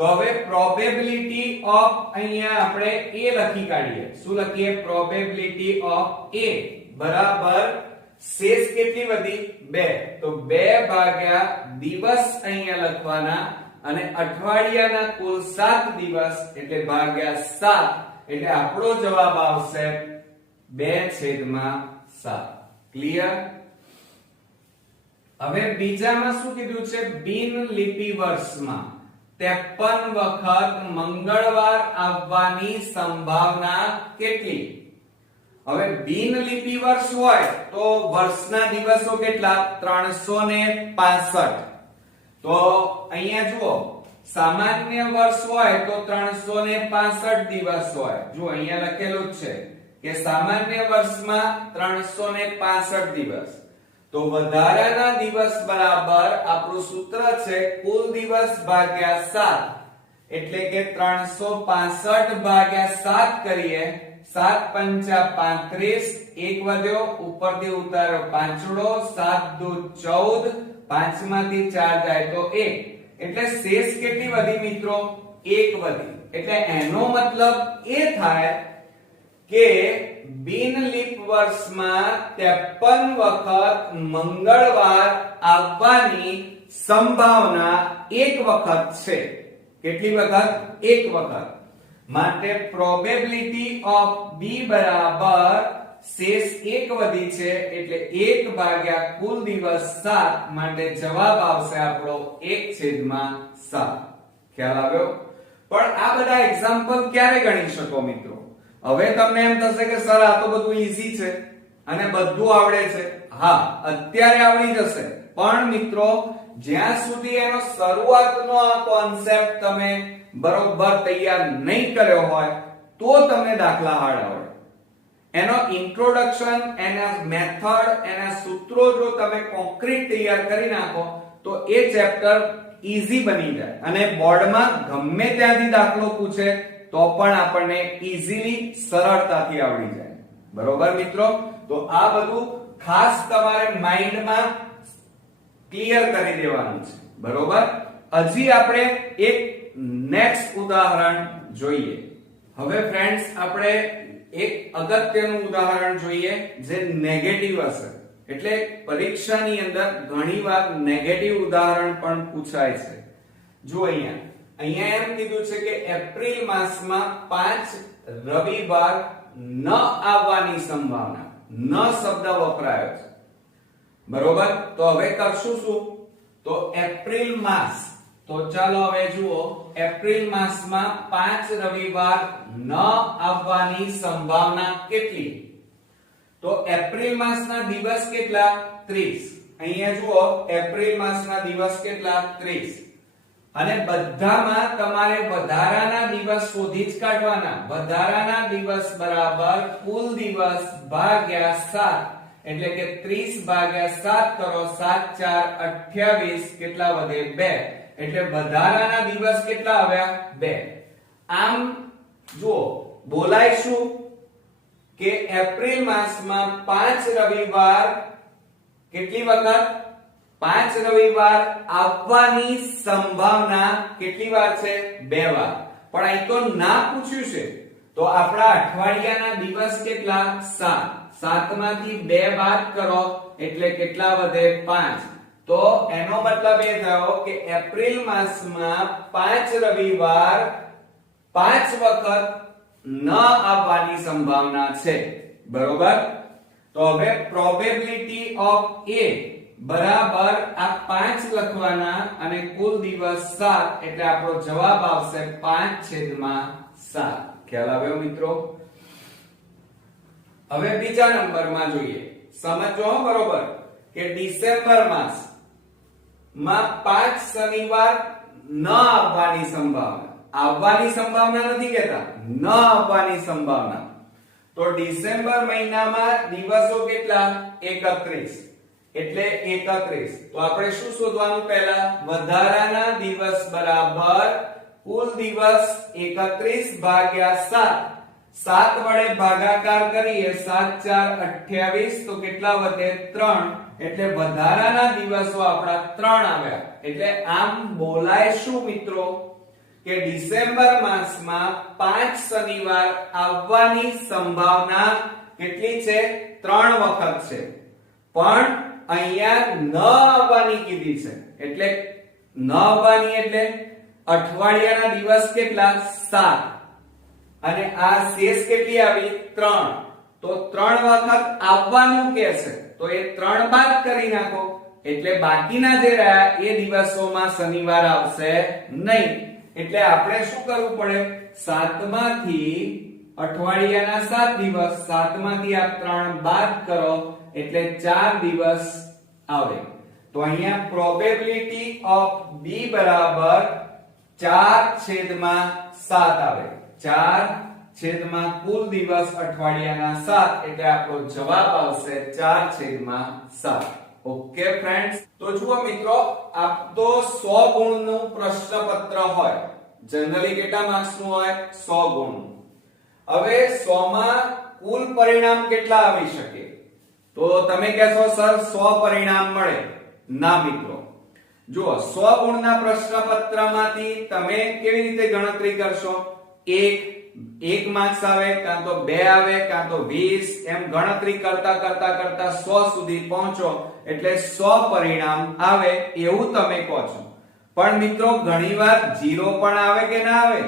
તો હવે પ્રોબેબિલિટી ઓફ અહીંયા આપણે A લખી કાઢીએ. શું લખીએ? પ્રોબેબિલિટી ઓફ A બરાબર શેષ કેટલી વધી? 2. તો 2 ભાગ્યા દિવસ અહીંયા લખવાના અને અઠવાડિયાના કુલ 7 દિવસ એટલે ભાગ્યા 7 એટલે આપણો જવાબ આવશે 2/7. ક્લિયર? હવે બીજામાં શું કીધું છે? બિન લીપી વર્ષમાં 53 વખત મંગળવાર આવવાની સંભાવના કેટલી? હવે બિન લીપી વર્ષ હોય તો વર્ષના દિવસો કેટલા? 365. તો અહીંયા જુઓ, સામાન્ય વર્ષ હોય તો 365 દિવસ હોય. જુઓ અહીંયા લખેલું જ છે કે સામાન્ય વર્ષમાં 365 દિવસ. તો વધારાના દિવસ બરાબર આપણું સૂત્ર છે કુલ દિવસ ભાગ્યા 7. એટલે કે 365 ભાગ્યા 7 કરીએ 7 પંચા 35 એક વધ્યો ઉપરથી ઉતાર્યો પાંચડો 7 દુ 14 પાંચમાંથી 4 જાય તો 1 એટલે શેષ કેટલી વધી મિત્રો 1 વધી એટલે એનો મતલબ એ થાય કે બિન લીપ વર્ષમાં 53 વખત મંગળવાર આવવાની સંભાવના એક વખત છે કેટલી વખત એક વખત માટે પ્રોબેબિલિટી ઓફ b બરાબર શેષ 1 વધી છે એટલે 1 ભાગ્યા કુલ દિવસ 7 માટે જવાબ આવશે આપણો 1/7 ખ્યાલ આવ્યો પણ આ બધા એક્ઝામ્પલ ક્યારે ગણી શકો મિત્રો હવે તમને એમ થશે કે સર આ તો બધું ઈઝી છે અને બધું આવડે છે હા અત્યારે આવડી જશે પણ મિત્રો જ્યાં સુધી એનો શરૂઆતનો આ કોન્સેપ્ટ તમે બરોબર તૈયાર નહીં કર્યો હોય તો તમને દાખલા હાર્ડ આવડે એનો ઇન્ટ્રોડક્શન એના મેથડ એના સૂત્રો જો તમે કોન્ક્રીટ તૈયાર કરી નાખો તો એ ચેપ્ટર ઈઝી બની જાય અને બોર્ડમાં ગમે ત્યાંથી દાખલો પૂછે તો પણ આપણને ઈઝીલી સરળતાથી આવડી જાય બરોબર મિત્રો તો આ બધું ખાસ તમારે માઇન્ડમાં ક્લિયર કરી દેવાનું છે બરોબર હજી આપણે એક નેક્સ્ટ ઉદાહરણ જોઈએ હવે ફ્રેન્ડ્સ આપણે એક અગત્યનું ઉદાહરણ જોઈએ જે નેગેટિવ હશે એટલે પરીક્ષાની અંદર ઘણીવાર નેગેટિવ ઉદાહરણ પણ પૂછાય છે જો અહીંયા એમ કીધું છે કે એપ્રિલ માસમાં 5 રવિવાર ન આવવાની સંભાવના ન શબ્દ વપરાયો છે બરોબર તો હવે કરશું શું તો એપ્રિલ માસ તો ચાલો હવે જુઓ એપ્રિલ માસમાં 5 રવિવાર ન આવવાની સંભાવના કેટલી તો એપ્રિલ માસના દિવસ કેટલા 30 અહીંયા જુઓ એપ્રિલ માસના દિવસ કેટલા 30 અને બધામાં તમારે વધારાના દિવસ શોધી જ કાઢવાના વધારાના દિવસ બરાબર કુલ દિવસ ભાગ્યા 7 એટલે કે 30 ભાગ્યા 7 કરો 7 4 28 કેટલા વધે 2 એટલે વધારાના દિવસ કેટલા આવ્યા 2 આમ જુઓ બોલાય શું કે એપ્રિલ માસમાં 5 રવિવાર કેટલી વખત 5 રવિવાર આવવાની સંભાવના કેટલી વાર છે 2 વાર પણ અહીં તો ના પૂછ્યું છે તો આપણા અઠવાડિયાના દિવસ કેટલા 7 માંથી 2 બાદ કરો એટલે કેટલા વધે 5 તો એનો મતલબ એ થયો કે એપ્રિલ માસમાં 5 રવિવાર 5 વખત ન આવવાની સંભાવના છે બરોબર તો હવે પ્રોબેબિલિટી ઓફ a બરાબર આ 5 લખવાના અને કુલ દિવસ 7 એટલે આપણો જવાબ આવશે 5/7 ખ્યાલ આવ્યો મિત્રો હવે બીજા નંબરમાં જોઈએ સમજો બરોબર કે ડિસેમ્બર માસ માં 5 શનિવાર ન આવવાની સંભાવના નથી કહેતા ન આવવાની સંભાવના તો ડિસેમ્બર મહિનામાં દિવસો કેટલા 31 એટલે 31 તો આપણે શું શોધવાનું પહેલા વધારાના દિવસ બરાબર કુલ દિવસ 31 ભાગ્યા 7 વડે ભાગાકાર કરીએ 7 4 28 તો કેટલા વધે 3 એટલે વધારાના દિવસો આપણા 3 આવ્યા એટલે આમ બોલાય શું મિત્રો કે ડિસેમ્બર માસમાં 5 શનિવાર આવવાની સંભાવના કેટલી છે 3 વખત છે પણ અહીંયા ન આવવાની કીધી છે એટલે ન આવવાની એટલે અઠવાડિયાના દિવસ કેટલા 7 અને આ શેષ કેટલી આવી 3 તો 3 વખત આવવાનું કે છે તો એ 3 બાદ કરી નાખો એટલે બાકીના જે રહ્યા એ દિવસોમાં શનિવાર આવશે નહીં એટલે આપણે શું કરવું પડે 7 માંથી અઠવાડિયાના 7 દિવસ 7 માંથી આ 3 બાદ કરો એટલે 4 દિવસ આવે તો અહીંયા પ્રોબેબિલિટી ઓફ b બરાબર 4/7 આવે 4 કુલ દિવસ અઠવાડિયાના 7 એટલે આપણો જવાબ આવશે 4/7 ઓકે ફ્રેન્ડ્સ તો જુઓ મિત્રો આપ તો 100 ગુણનું પ્રશ્નપત્ર હોય જનરલી કેટલા માર્ક્સ નું હોય 100 ગુણ. હવે 100 માં કુલ પરિણામ કેટલા આવી શકે? તો તમે કહેશો સર 100 પરિણામ મળે. ના મિત્રો, જુઓ 100 ગુણના પ્રશ્નપત્રમાંથી તમે કેવી રીતે ગણતરી કરશો? 1 માર્ક્સ આવે, કાં તો 2 આવે, કાં તો 20, એમ ગણતરી કરતા 100 સુધી પહોંચો એટલે 100 પરિણામ આવે એવું તમે કહો છો. પણ મિત્રો ઘણીવાર 0 પણ આવે કે ના આવે?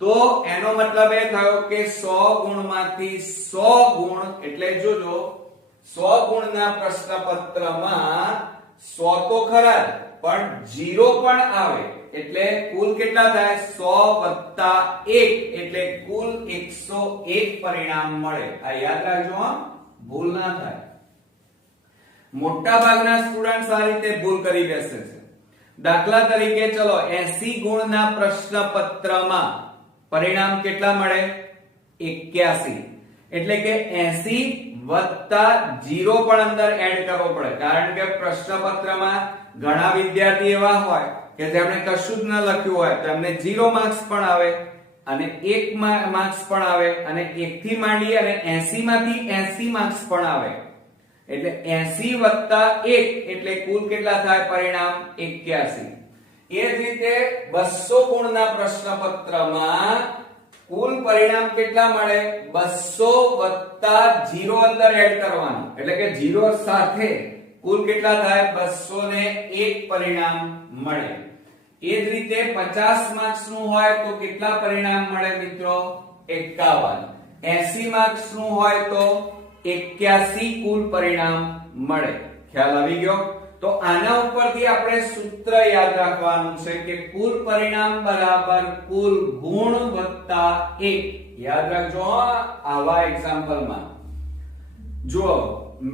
તો એનો મતલબ એ થયો કે 100 ગુણમાંથી 100 ગુણ એટલે જોજો 100 ગુણના પ્રશ્નપત્રમાં 100 તો ખરા જ, પણ 0 પણ આવે એટલે કુલ કેટલા થાય? 100 + 1 એટલે કુલ 101 પરિણામ મળે. આ યાદ રાખજો હા, ભૂલ ના થાય. મોટા ભાગના સ્ટુડન્ટ્સ આ રીતે ભૂલ કરી બેસે છે. દાખલા તરીકે ચલો 80 ગુણના પ્રશ્નપત્રમાં પરિણામ કેટલા મળે? 81. એટલે કે 80 + 0 પણ અંદર એડ કરવો પડે, કારણ કે પ્રશ્નપત્રમાં ઘણા વિદ્યાર્થી એવા હોય કે જેમણે કશું જ ન લખ્યું હોય તો એમને 0 માર્ક્સ પણ આવે અને 1 માર્ક્સ પણ આવે અને 1 થી માંડી અને 80 માંથી 80 માર્ક્સ પણ આવે. એટલે 80 + 1 એટલે કુલ કેટલા થાય પરિણામ? 81. એ જ રીતે 200 ગુણના પ્રશ્નપત્રમાં કુલ પરિણામ કેટલા મળે? 200 + 0 અંદર એડ કરવાનું, એટલે કે 0 સાથે કુલ કેટલા થાય? 201 પરિણામ મળે. એ જ રીતે 50 માર્ક્સ નું હોય તો કેટલા પરિણામ મળે મિત્રો? 51. 80 માર્ક્સ નું હોય તો 81 કુલ પરિણામ મળે. ખ્યાલ આવી ગયો? તો આના ઉપરથી આપણે સૂત્ર યાદ રાખવાનું છે કે કુલ પરિણામ બરાબર કુલ ગુણ વત્તા 1. યાદ રાખજો આવા એક્ઝામ્પલમાં. જુઓ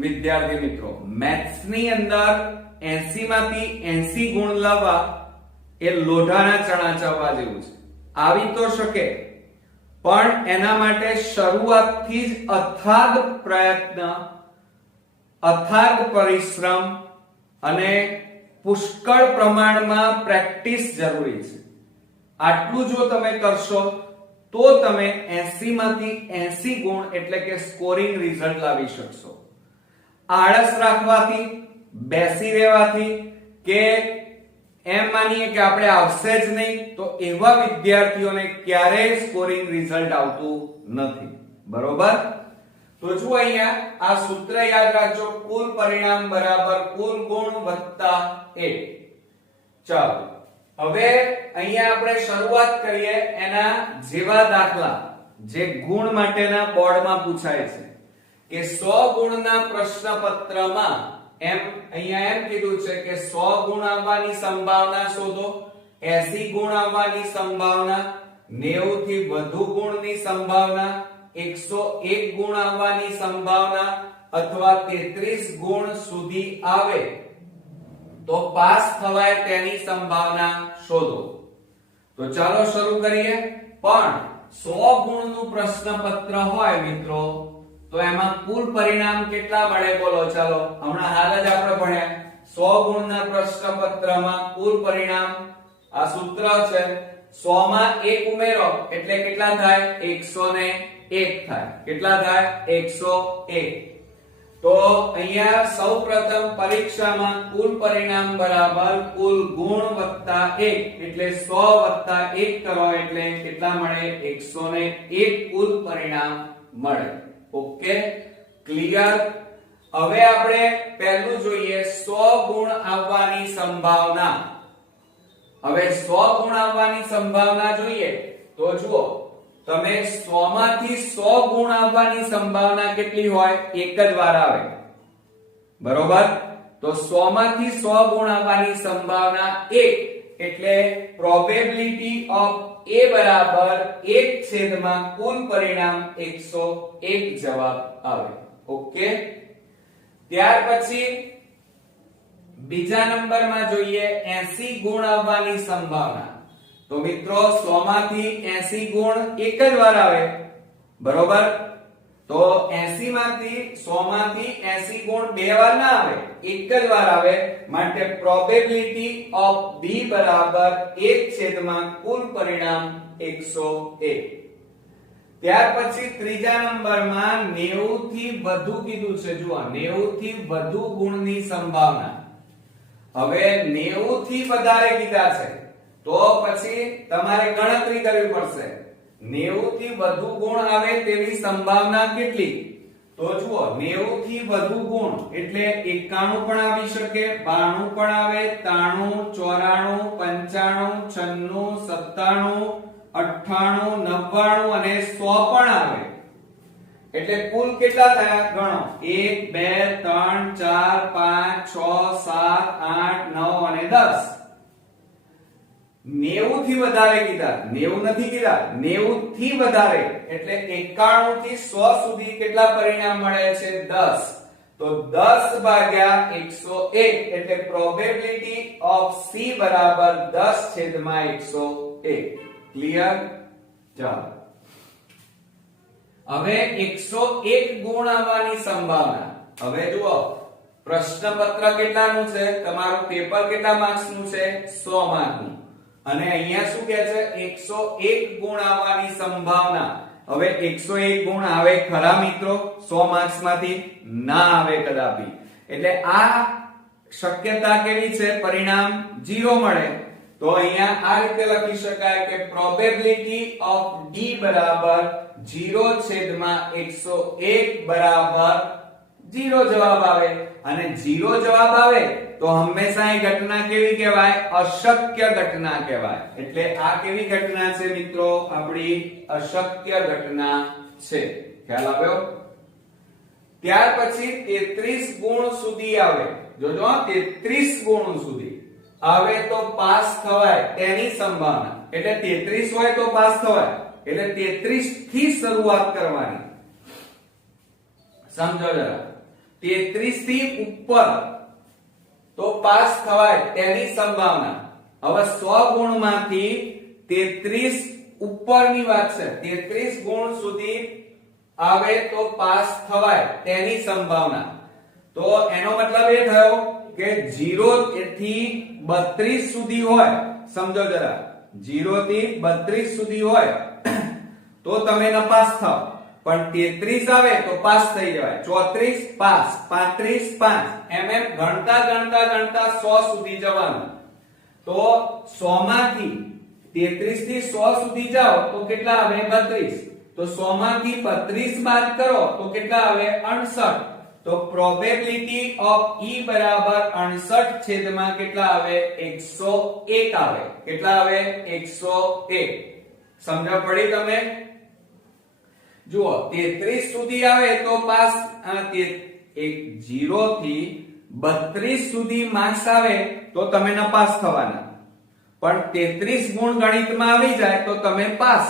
વિદ્યાર્થી મિત્રો, મેથ્સ ની અંદર 80 માંથી 80 ગુણ લાવવા એ લોઢાના ચણા ચાવવા જેવું છે. આવી તો શકે, પણ એના માટે શરૂઆતથી જ અથાગ પ્રયત્ન, અથાગ પરિશ્રમ અને પુષ્કળ પ્રમાણમાં પ્રેક્ટિસ જરૂરી છે. આટલું જો તમે કરશો તો તમે 80 માંથી 80 ગુણ એટલે કે સ્કોરિંગ રિઝલ્ટ લાવી શકશો. આળસ રાખવાથી, બેસી રહેવાથી કે એમ માનીએ કે આપણે આવશે જ નહીં તો એવા વિદ્યાર્થીઓને ક્યારેય સ્કોરિંગ રિઝલ્ટ આવતું નથી. બરોબર? તો જુઓ અહીંયા આ સૂત્ર યાદ રાખજો, કુલ પરિણામ બરાબર કુલ ગુણ વત્તા 1. ચાલો હવે અહીંયા આપણે શરૂઆત કરીએ એના જેવા દાખલા જે ગુણ માટેના બોર્ડમાં પૂછાય છે કે 100 ગુણના પ્રશ્નપત્રમાં એમ અહીંયા એમ કીધું છે કે 100 ગુણ આવવાની સંભાવના શોધો, 80 ગુણ આવવાની સંભાવના, 90 થી વધુ ગુણની સંભાવના, 101 ગુણ આવવાની સંભાવના અથવા 33 ગુણ સુધી આવે તો પાસ થવાય તેની સંભાવના શોધો. તો ચાલો શરૂ કરીએ. પણ 100 ગુણનું પ્રશ્નપત્ર હોય મિત્રો તો એમાં કુલ પરિણામ કેટલા મળે બોલો? ચાલો હમણાં હાલ જ આપણે ભણ્યા 100 ગુણના પ્રશ્નપત્રમાં કુલ પરિણામ આ સૂત્ર છે. 100 માં 1 ઉમેરો એટલે કેટલા થાય? 101 થાય. કેટલા થાય? 101. તો અહીંયા સૌપ્રથમ પરીક્ષામાં કુલ પરિણામ બરાબર કુલ ગુણ વત્તા 1 એટલે 100 + 1 કરો એટલે કેટલા મળે? 101 કુલ પરિણામ મળે. Okay, clear? હવે આપણે પહેલું જોઈએ 100 ગુણ આવવાની સંભાવના. હવે 100 ગુણ આવવાની સંભાવના જોઈએ તો જુઓ તમે 100 માંથી 100 ગુણ આવવાની સંભાવના કેટલી હોય? એક જ વાર આવે. બરોબર? તો 100 માંથી 100 ગુણ આવવાની સંભાવના 1 એટલે પ્રોબેબિલિટી ઓફ a બરાબર 1/માં કુલ પરિણામ 101 જવાબ આવે. ઓકે, ત્યાર પછી બીજા નંબરમાં જોઈએ 80 ગુણ આવવાની સંભાવના. તો મિત્રો 100 માંથી 80 ગુણ એક જ વાર આવે. બરોબર? તો 80 માંથી 100 માંથી 80 ગુણ બે વાર ના આવે, એક જ વાર આવે, માટે પ્રોબેબિલિટી ઓફ b બરાબર 1 કુલ પરિણામ 101. ત્યાર પછી ત્રીજા નંબરમાં 90 થી વધુ કીધું છે. જુઓ 90 થી વધુ ગુણની સંભાવના. હવે 90 થી વધારે કીધા છે તો પછી તમારે ગણતરી કરવી પડશે. 90 થી વધુ ગુણ આવે તેવી સંભાવના કેટલી? તો જુઓ 90 થી વધુ ગુણ એટલે 91 પણ આવી શકે, 92 પણ આવે, 93, 94, 95, 96, 97, 98, 99 અને 100 પણ આવે. એટલે કુલ કેટલા થયા ગણો? 1 2 3 4 5 6 7 8 9 અને 10. 90 થી વધારે કીધા, 90 નથી કીધા, 90 થી વધારે એટલે 91 થી 100 સુધી કેટલા પરિણામ મળે છે? 10. તો 10 ભાગ્યા 101 એટલે પ્રોબેબિલિટી ઓફ c બરાબર 10/101. ક્લિયર? ચાલો હવે 101 ગુણ આવવાની સંભાવના. હવે જુઓ પ્રશ્નપત્ર કેટલાનું છે? તમારું પેપર કેટલા માર્ક્સનું છે? 100 માર્કનું. અને અહીંયા શું કહે છે? 101 ગુણ આવવાની સંભાવના. હવે 101 ગુણ આવે ખરા મિત્રો 100 માર્ક્સમાંથી? ના આવે કદાપી. એટલે આ શક્યતા કેવી છે? પરિણામ 0 મળે. તો અહીંયા આ રીતે લખી શકાય કે પ્રોબેબિલિટી ઓફ d બરાબર 0/101 બરાબર 0 જવાબ આવે. અને 0 જવાબ આવે તો હંમેશા એ ઘટના કેવી કહેવાય? અશક્ય ઘટના કહેવાય. એટલે આ કેવી ઘટના છે મિત્રો? આપણી અશક્ય ઘટના છે. ખ્યાલ આવ્યો? ત્યાર પછી 33 ગુણ સુધી આવે. જોજો 33 ગુણ સુધી આવે તો પાસ થવાય તેની સંભાવના. એટલે 33 હોય તો પાસ થવાય. એટલે 33 થી શરૂઆત કરવાની. સમજો જરા. 33 થી ઉપર તો પાસ થવાય તેની સંભાવના. હવે 100 ગુણમાંથી 33 ઉપરની વાત છે. 33 ગુણ સુધી આવે તો પાસ થવાય તેની સંભાવના. તો એનો મતલબ એ થયો કે 0 થી 32 સુધી હોય. સમજો જરા. 0 થી 32 સુધી હોય તો તમે નપાસ થાવ. પણ 33 આવે તો પાસ થઈ જવાય. 34 પાસ, 35 પાસ, એમ ગણતા ગણતા ગણતા 100 સુધી જવાનું. તો 100 માંથી 33 થી 100 સુધી જાઓ તો કેટલા આવે? 32. તો 100 માંથી 32 બાદ કરો તો કેટલા આવે? 68. તો પ્રોબેબિલિટી ઓફ e બરાબર 68 કેટલા આવે? 101 આવે. કેટલા આવે? 101. સમજ પડી તમે? જુઓ 33 સુધી આવે તો પાસ. 0 થી 32 સુધી માર્ક્સ આવે તો તમે નપાસ થવાના. પણ 33 ગુણ ગણિતમાં આવી જાય તો તમે પાસ.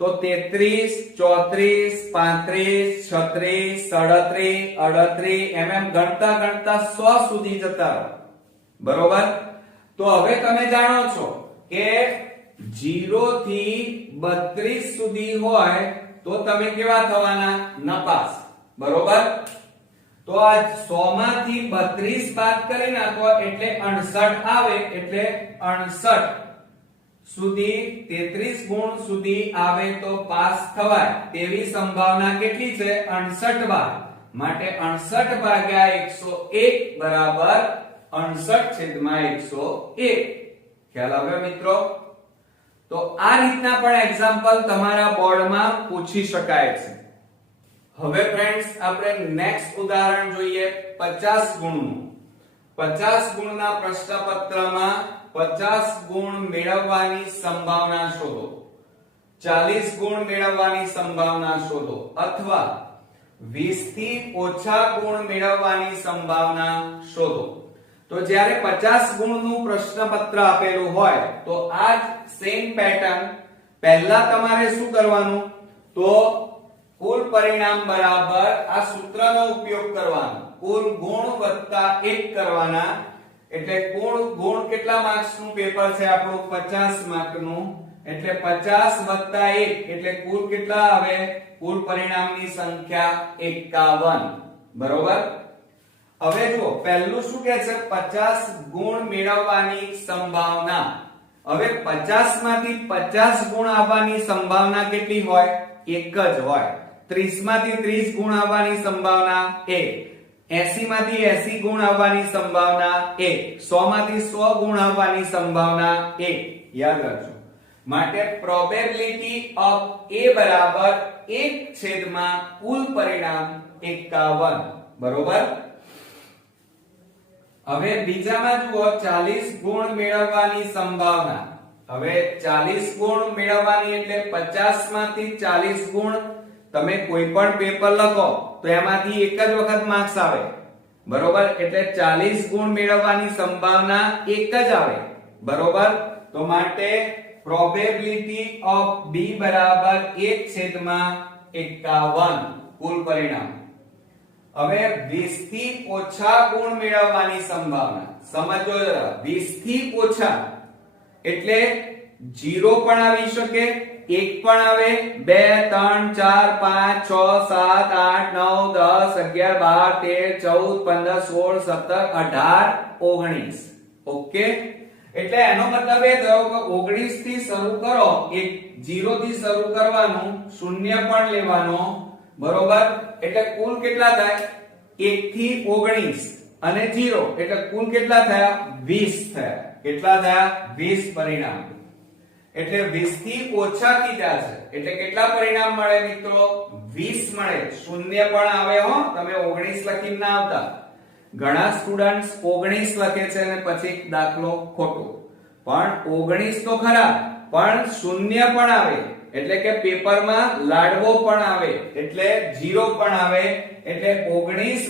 તો 33 34 35 36 37 38 એમ ગણતા ગણતા 100 સુધી જતા રહો. બરોબર? તો હવે તમે જાણો છો કે 0 થી 32 સુધી હોય તો તમે કેવા થવાના? નપાસ. બરોબર? તો આ 100 માંથી 32 બાદ કરી નાખો એટલે 68 આવે. એટલે 68 સુધી 33 ગુણ સુધી આવે તો પાસ થવાય તેવી સંભાવના કેટલી છે? 68 વાર. માટે 68 ભાગ્યા 101 બરાબર 68/101. ખ્યાલ આવ્યો મિત્રો? તો આ રીતના પણ એક્ઝામ્પલ તમારા બોર્ડમાં પૂછી શકાય છે. હવે ફ્રેન્ડ્સ આપણે નેક્સ્ટ ઉદાહરણ જોઈએ 50 ગુણનું. 50 ગુણના પ્રશ્નપત્રમાં 50 ગુણ મેળવવાની સંભાવના શોધો. 40 ગુણ મેળવવાની સંભાવના શોધો. અથવા 20 થી ઓછા ગુણ મેળવવાની સંભાવના શોધો. તો જ્યારે 50 ગુણનું પ્રશ્નપત્ર આપેલું હોય તો આ જ સેમ પેટર્ન પહેલા તમારે શું કરવાનું? તો કુલ પરિણામ બરાબર આ સૂત્રનો ઉપયોગ કરવાનો. કુલ ગુણ વત્તા 1 કરવાના. એટલે કુલ ગુણ કેટલા માર્ક્સનું પેપર છે આપણું? 50 માર્કનું. એટલે 50 વત્તા 1 એટલે કુલ કેટલા આવે? કુલ પરિણામની સંખ્યા 51. બરોબર. હવે જુઓ પહેલું શું કહે છે? 50 ગુણ મેળવવાની સંભાવના. હવે 50 માંથી 50 ગુણ આવવાની સંભાવના કેટલી હોય? એક જ હોય. 30 માંથી 30 ગુણ આવવાની સંભાવના 1. 80 માંથી 80 ગુણ આવવાની સંભાવના 1. 100 માંથી 100 ગુણ આવવાની સંભાવના 1. યાદ રાખજો. માટે પ્રોબેબિલિટી ઓફ A બરાબર 1 છેદમાં કુલ પરિણામ 51. બરોબર. હવે બીજામાં જુઓ 40 ગુણ મેળવવાની સંભાવના. હવે 40 ગુણ મેળવવાની એટલે 50 માંથી 40 ગુણ તમે કોઈ પણ પેપર લખો તો એમાંથી એક જ વખત માર્ક્સ આવે. બરોબર. એટલે 40 ગુણ મેળવવાની સંભાવના એક જ આવે. બરોબર. તો માટે પ્રોબેબિલિટી ઓફ B બરાબર 1 છેદમાં 51 કુલ પરિણામ. હવે 20 થી ઓછા ગુણ મેળવવાની સંભાવના. સમજો જરા 20 થી ઓછા એટલે 0 પણ આવી શકે, 1 પણ આવે, 2 3 4 5 6 7 8 9 10 11 12 13 14 15 16 17 18 19. ઓકે. એટલે એનો મતલબ એ થયો કે 19 થી શરૂ કરો, એક 0 થી શરૂ કરવાનું, શૂન્ય પણ લેવાનો. બરોબર. એટલે કુલ કેટલા થાય? 1 થી 19 અને 0 એટલે કુલ કેટલા થયા? 20 થયા. કેટલા થયા? 20 પરિણામ. એટલે 20 થી ઓછા કીધા છે એટલે કેટલા પરિણામ મળે મિત્રો? 20 મળે. શૂન્ય પણ આવે હો, તમે 19 લખીને ના આવતા. ઘણા સ્ટુડન્ટ્સ 19 લખે છે અને પછી દાખલો ખોટો. પણ 19 તો ખરા, પણ શૂન્ય પણ આવે એટલે કે પેપરમાં લાડવો પણ આવે એટલે 0 પણ આવે. એટલે 19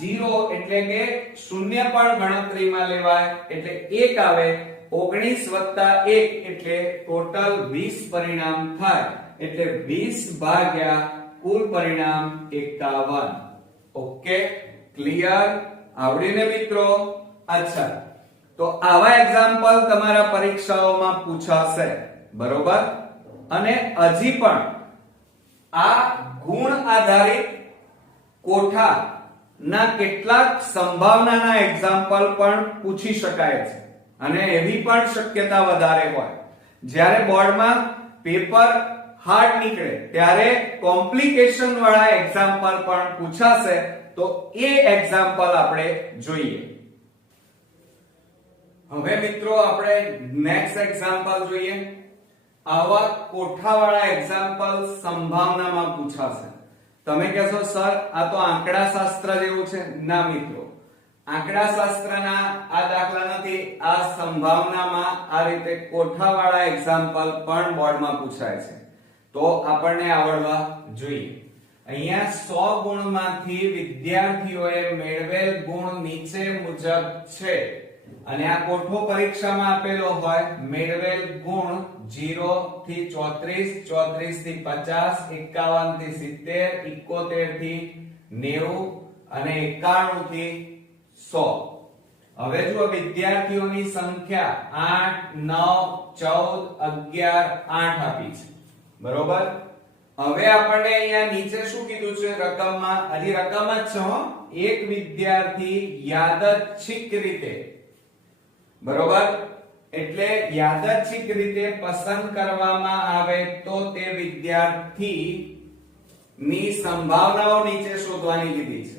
0 એટલે કે શૂન્ય પણ ગણતરીમાં લેવાય એટલે 1 આવે. 19 1 એટલે ટોટલ 20 પરિણામ થાય. એટલે 20 ભાગ્યા કુલ પરિણામ 51. ઓકે. ક્લિયર? આવડીને મિત્રો? અચ્છા, તો આવા એક્ઝામ્પલ તમારા પરીક્ષાઓમાં પૂછાશે. બરોબર. અને હજી પણ આ ગુણ આધારિત કોઠા ના કેટલાક સંભાવનાના એક્ઝામ્પલ પણ પૂછી શકાય છે અને એવી પણ શક્યતા વધારે હોય. જ્યારે બોર્ડમાં પેપર હાર્ડ નીકળે ત્યારે કોમ્પ્લિકેશન વાળા એક્ઝામ્પલ પણ પૂછાશે. તો એ એક્ઝામ્પલ આપણે જોઈએ. હવે મિત્રો આપણે નેક્સ્ટ એક્ઝામ્પલ જોઈએ. આવા કોઠાવાળા એક્ઝામ્પલ સંભાવનામાં પૂછાશે. તમે કહેશો સર આ તો આંકડા શાસ્ત્ર જેવું છે. ના મિત્રો, આંકડા શાસ્ત્રના આ દાખલા નથી. આ સંભાવનામાં આ રીતે કોઠાવાળા એક્ઝામ્પલ પણ બોર્ડમાં પૂછાય છે. તો આપણને આવડવા જોઈએ. અહીંયા 100 ગુણમાંથી વિદ્યાર્થીઓએ મેળવેલ ગુણ નીચે મુજબ છે અને આ કોઠો પરીક્ષામાં આપેલો હોય. મેળવેલ ગુણ 0 થી 34, 34 થી 50, 51 થી 70, 71 થી 90 અને 91 થી 100. હવે જો વિદ્યાર્થીઓની સંખ્યા 8 9 14 11 8 આપી છે. બરોબર. હવે આપણને અહીંયા નીચે શું કીધું છે? રકમમાં. હજી રકમ જ છે હો. એક વિદ્યાર્થી યાદચ્છિક રીતે, બરોબર, એટલે યાદચ્છિક રીતે પસંદ કરવામાં આવે તો તે વિદ્યાર્થી ની સંભાવનાઓ નીચે શોધવાની કીધી છે.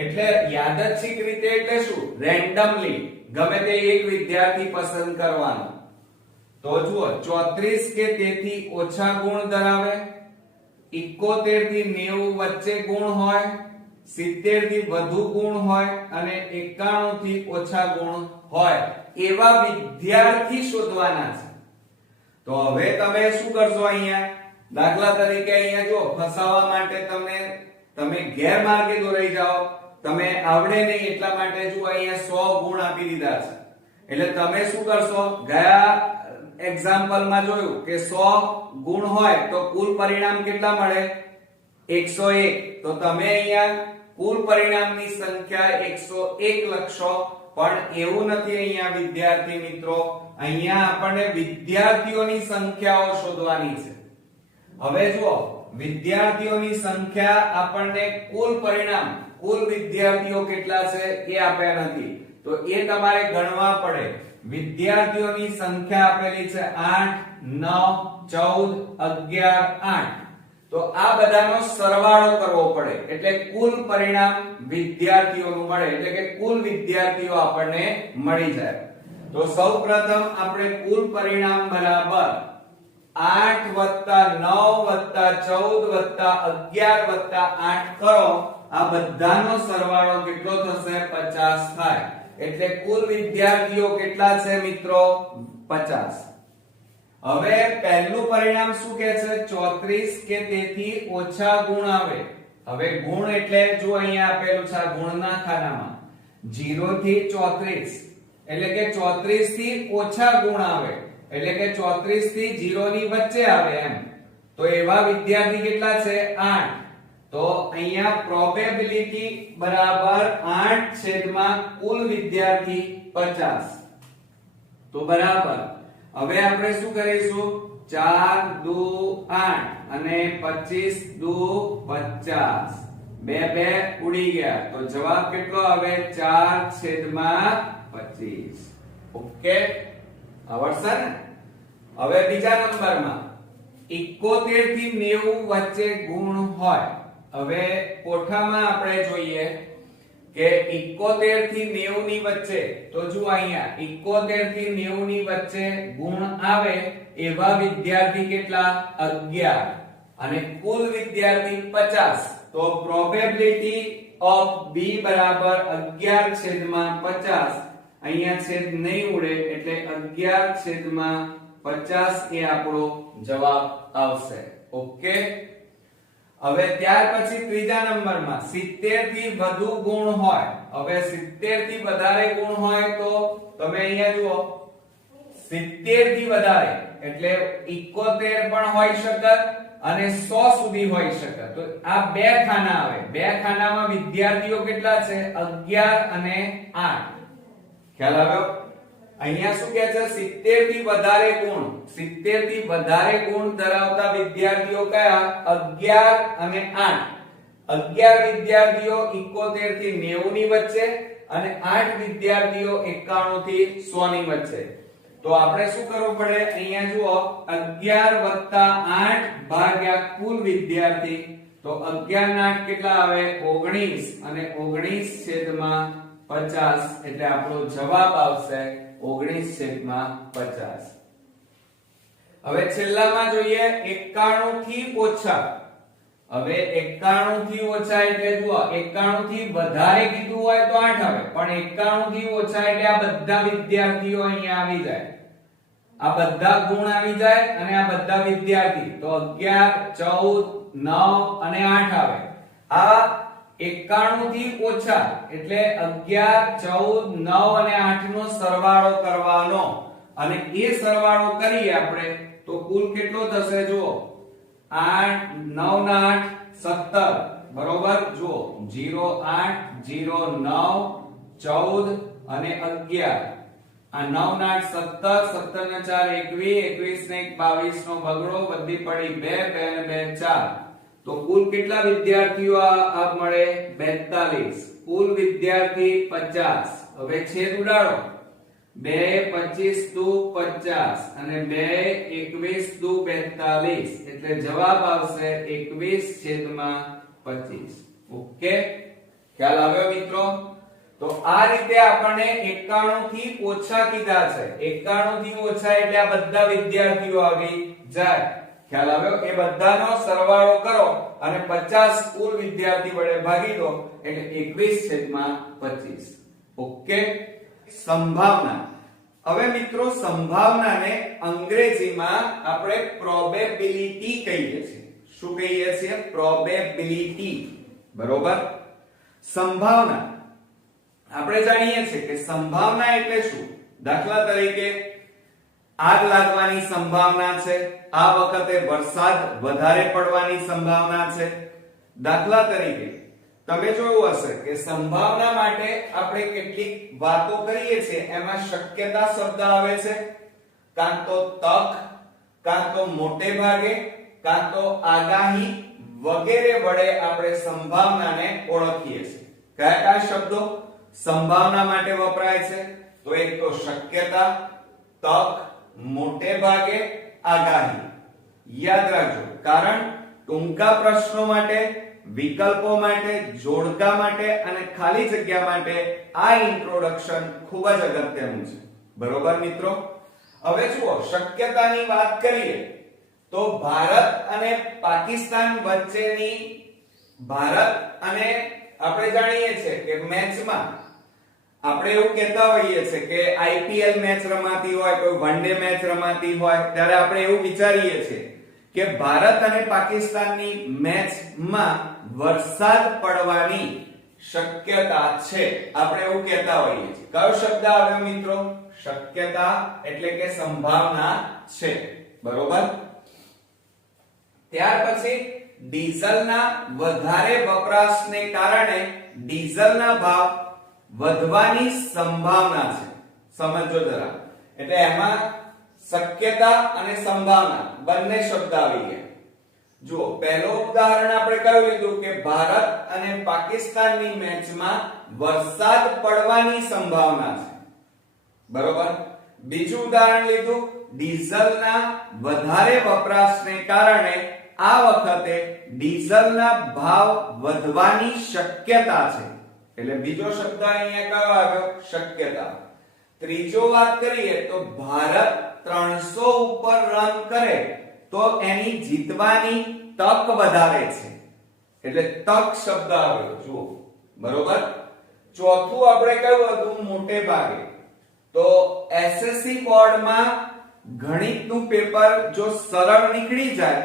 એટલે યાદચ્છિક રીતે એટલે શું? રેન્ડમલી ગમે તે એક વિદ્યાર્થી પસંદ કરવાનો. તો જુઓ 34 કે તેથી ઓછા ગુણ ધરાવે, 71 થી 90 વચ્ચે ગુણ હોય, 70 થી વધુ ગુણ હોય અને 91 થી ઓછા ગુણ હોય એવા વિદ્યાર્થી શોધવાના છે. તો હવે તમે શું કરશો? અહીંયા દાખલા તરીકે અહીંયા જો ફસાવવા માટે તમે ગેરમાર્ગે દોરાઈ જાઓ, તમે આવડે નહીં એટલા માટે જો અહીંયા 100 ગુણ આપી દીધા છે. એટલે તમે શું કરશો? ગયા એક્ઝામ્પલમાં જોયું કે 100 ગુણ હોય તો કુલ પરિણામ કેટલા મળે? 101. તો તમે અહીંયા કુલ પરિણામની સંખ્યા 101 લખશો પણ એવું નથી અહીંયા વિદ્યાર્થી મિત્રો, અહીંયા આપણને વિદ્યાર્થીઓની સંખ્યાઓ શોધવાની છે. હવે જુઓ, વિદ્યાર્થીઓની સંખ્યા આપણને કુલ પરિણામ, કુલ વિદ્યાર્થીઓ કેટલા છે એ આપ્યા નથી, તો એ તમારે ગણવા પડે. વિદ્યાર્થીઓની સંખ્યા આપેલી છે 8 9 14 11 8. તો આ બધાનો સરવાળો કરવો પડે એટલે કુલ પરિણામ વિદ્યાર્થીઓનું મળે, એટલે કે કુલ વિદ્યાર્થીઓ આપણને મળી જાય. તો સૌપ્રથમ આપણે કુલ પરિણામ બરાબર 8 9 14 11 8 કરો, આ બધાનો સરવાળો કેટલો થશે? 50 થાય. એટલે કુલ વિદ્યાર્થીઓ કેટલા છે મિત્રો? 50. હવે પહેલું પરિણામ શું કહે છે? 34 કે તેથી ઓછા ગુણ આવે. હવે ગુણ એટલે જો અહીંયા આપેલું છે આ ગુણના ખાનામાં 0 થી 34, એટલે કે 34 થી ઓછા ગુણ આવે, એટલે કે 34 થી 0 ની વચ્ચે આવે એમ. તો એવા વિદ્યાર્થી કેટલા છે? 8. તો અહીંયા પ્રોબેબિલિટી બરાબર 8 છેદમાં કુલ વિદ્યાર્થી 50. તો બરાબર હવે આપણે શું કરીશું? 4 દુ 8 અને 25 દુ 50, બે બે ઉડી ગયા, તો જવાબ કેટલો આવે? 4 છેદમાં 25. ઓકે, આવડશે ને? હવે બીજા નંબરમાં 71 થી 90 વચ્ચે ગુણ હોય. હવે કોઠામાં આપણે જોઈએ કે 71 થી 90 ની વચ્ચે, તો જુઓ અહીંયા 71 થી 90 ની વચ્ચે ગુણ આવે એવા વિદ્યાર્થી કેટલા? 11. અને કુલ વિદ્યાર્થી 50. તો પ્રોબેબિલિટી ઓફ b બરાબર 11 છેદમાં 50. અહીંયા છેદ નહીં ઉડે એટલે 11 છેદમાં 50 એ આપણો જવાબ આવશે. ઓકે, હવે ત્યાર પછી ત્રીજા નંબરમાં 70 થી વધુ ગુણ હોય. હવે 70 થી વધારે ગુણ હોય તો તમે અહીંયા જુઓ, 70 થી વધારે એટલે 71 પણ હોઈ શકે અને 100 સુધી હોઈ શકે. તો આ બે ખાના આવે. બે ખાનામાં વિદ્યાર્થીઓ કેટલા છે? 11 અને 8. ખ્યાલ આવ્યો? અહીંયા શું કહે છે? 70 થી વધારે ગુણ, 70 થી વધારે ગુણ ધરાવતા વિદ્યાર્થીઓ કયા? 11 અને 8. 11 વિદ્યાર્થીઓ 71 થી 90 ની વચ્ચે અને 8 વિદ્યાર્થીઓ 91 થી 100 ની વચ્ચે. તો આપણે શું કરવું પડે? અહીંયા જુઓ, 11 8 ભાગ્યા કુલ વિદ્યાર્થી. તો 11 ના 8 કેટલા આવે? 19 અને 19 છેદમાં 50 એટલે આપણો જવાબ આવશે 19 છેદમાં 50. હવે છેલ્લામાં જોઈએ 91 થી ઓછા. હવે 91 થી ઓછા એટલે જુઓ, 91 થી વધારે કીધું હોય તો 8 આવે, પણ 91 થી ઓછા એટલે આ બધા વિદ્યાર્થીઓ અહીંયા આવી જાય, આ બધા ગુણ આવી જાય અને આ બધા વિદ્યાર્થી. તો 11 14 9 અને 8 આવે. આ 91 થી ઓછા એટલે 11 14 9 અને 8 નો સરવાળો કરવાનો, અને એ સરવાળો કરીએ આપણે તો કુલ કેટલો થશે? જુઓ, 8 9 ના 8 17 બરોબર. જુઓ 0 8 0 9 14 અને 11. આ 9 ના 8 17, 17 ને 4 21, 21 ને 1 22 નો બગડો, વધી પડી 2 2 ને 2 4. તો કુલ કેટલા વિદ્યાર્થીઓ આ મળે? 42. કુલ વિદ્યાર્થી 50. હવે છેદ ઉડાડો, 2 25 દુ 50 અને 2 21 દુ 42 એટલે જવાબ આવશે 21 છેદમાં 25. ઓકે, ખ્યાલ આવ્યો મિત્રો? તો આ રીતે આપણને 91 થી ઓછા કીધા છે. 91 થી ઓછા એટલે આ બધા વિદ્યાર્થીઓ આવી જાય. ખ્યાલ આવ્યો? એ બધાનો સરવાળો કરો અને 50 કુલ વિદ્યાર્થી વડે ભાગી દો એટલે 21 છેદમાં 25. ઓકે, સંભાવના. હવે મિત્રો સંભાવનાને અંગ્રેજીમાં આપણે પ્રોબેબિલિટી કહીએ છીએ. શું કહીએ છીએ? પ્રોબેબિલિટી. બરોબર. સંભાવના આપણે જાણીએ છીએ કે સંભાવના એટલે શું? દાખલા તરીકે આગ લાગવાની સંભાવના છે, આ વખતે વરસાદ વધારે પડવાની સંભાવના છે. દાખલા તરીકે તમે જોયું હશે કે સંભાવના માટે આપણે કેટલીક વાતો કરીએ છીએ, એમાં શક્યતા શબ્દ આવે છે, કાં તો તક, કાં તો મોટે ભાગે, કાં તો આગાહી વગેરે વડે આપણે સંભાવનાને ઓળખીએ છીએ. કયા કયા શબ્દો સંભાવના માટે વપરાય છે? તો એક તો શક્યતા, તક, મોટે ભાગે, આગાહી. યાદ રાખજો, કારણ ટૂંકા પ્રશ્નો માટે, વિકલ્પો માટે, જોડકા માટે અને ખાલી જગ્યા માટે આ ઇન્ટ્રોડક્શન ખૂબ જ અગત્યનું છે. બરોબર મિત્રો? હવે જુઓ, શક્યતાની વાત કરીએ તો ભારત અને પાકિસ્તાન વચ્ચેની, ભારત અને આપણે જાણીએ છીએ કે મેચમાં આપણે એવું કહેતા હોઈએ છીએ કે આઈપીએલ મેચ રમાતી હોય, કોઈ વન ડે મેચ રમાતી હોય, ત્યારે આપણે એવું વિચારીએ છીએ કે ભારત અને પાકિસ્તાનની મેચમાં વરસાદ પડવાની શક્યતા છે. આપણે એવું કહેતા હોઈએ છીએ. કયો શબ્દ આવ્યો મિત્રો? શક્યતા એટલે કે સંભાવના છે. બરોબર? ત્યાર પછી ડીઝલના વધારે વપરાશને કારણે ડીઝલના ભાવ વધવાની સંભાવના છે. સમજો જરા. એટલે એમાં શક્યતા અને સંભાવના બંને શબ્દ આવી ગયા. જુઓ, પહેલો ઉદાહરણ આપણે કયું લીધું કે ભારત અને પાકિસ્તાનની મેચમાં વરસાદ પડવાની સંભાવના છે. બરોબર? બીજું ઉદાહરણ લીધું ડીઝલના વધારે વપરાશને કારણે આ વખતે ડીઝલના ભાવ વધવાની શક્યતા છે. એટલે બીજો શબ્દ અહીંયા કયો આવ્યો? શક્યતા. ત્રીજો વાત કરીએ તો ભારત 300 ઉપર રન કરે તો એની જીતવાની તક વધારે છે. એટલે તક શબ્દ આવ્યો. જુઓ, બરોબર? ચોથું આપણે કયું હતું? મોટે ભાગે. તો એસએસસી બોર્ડમાં ગણિતનું પેપર જો સરળ નીકળી જાય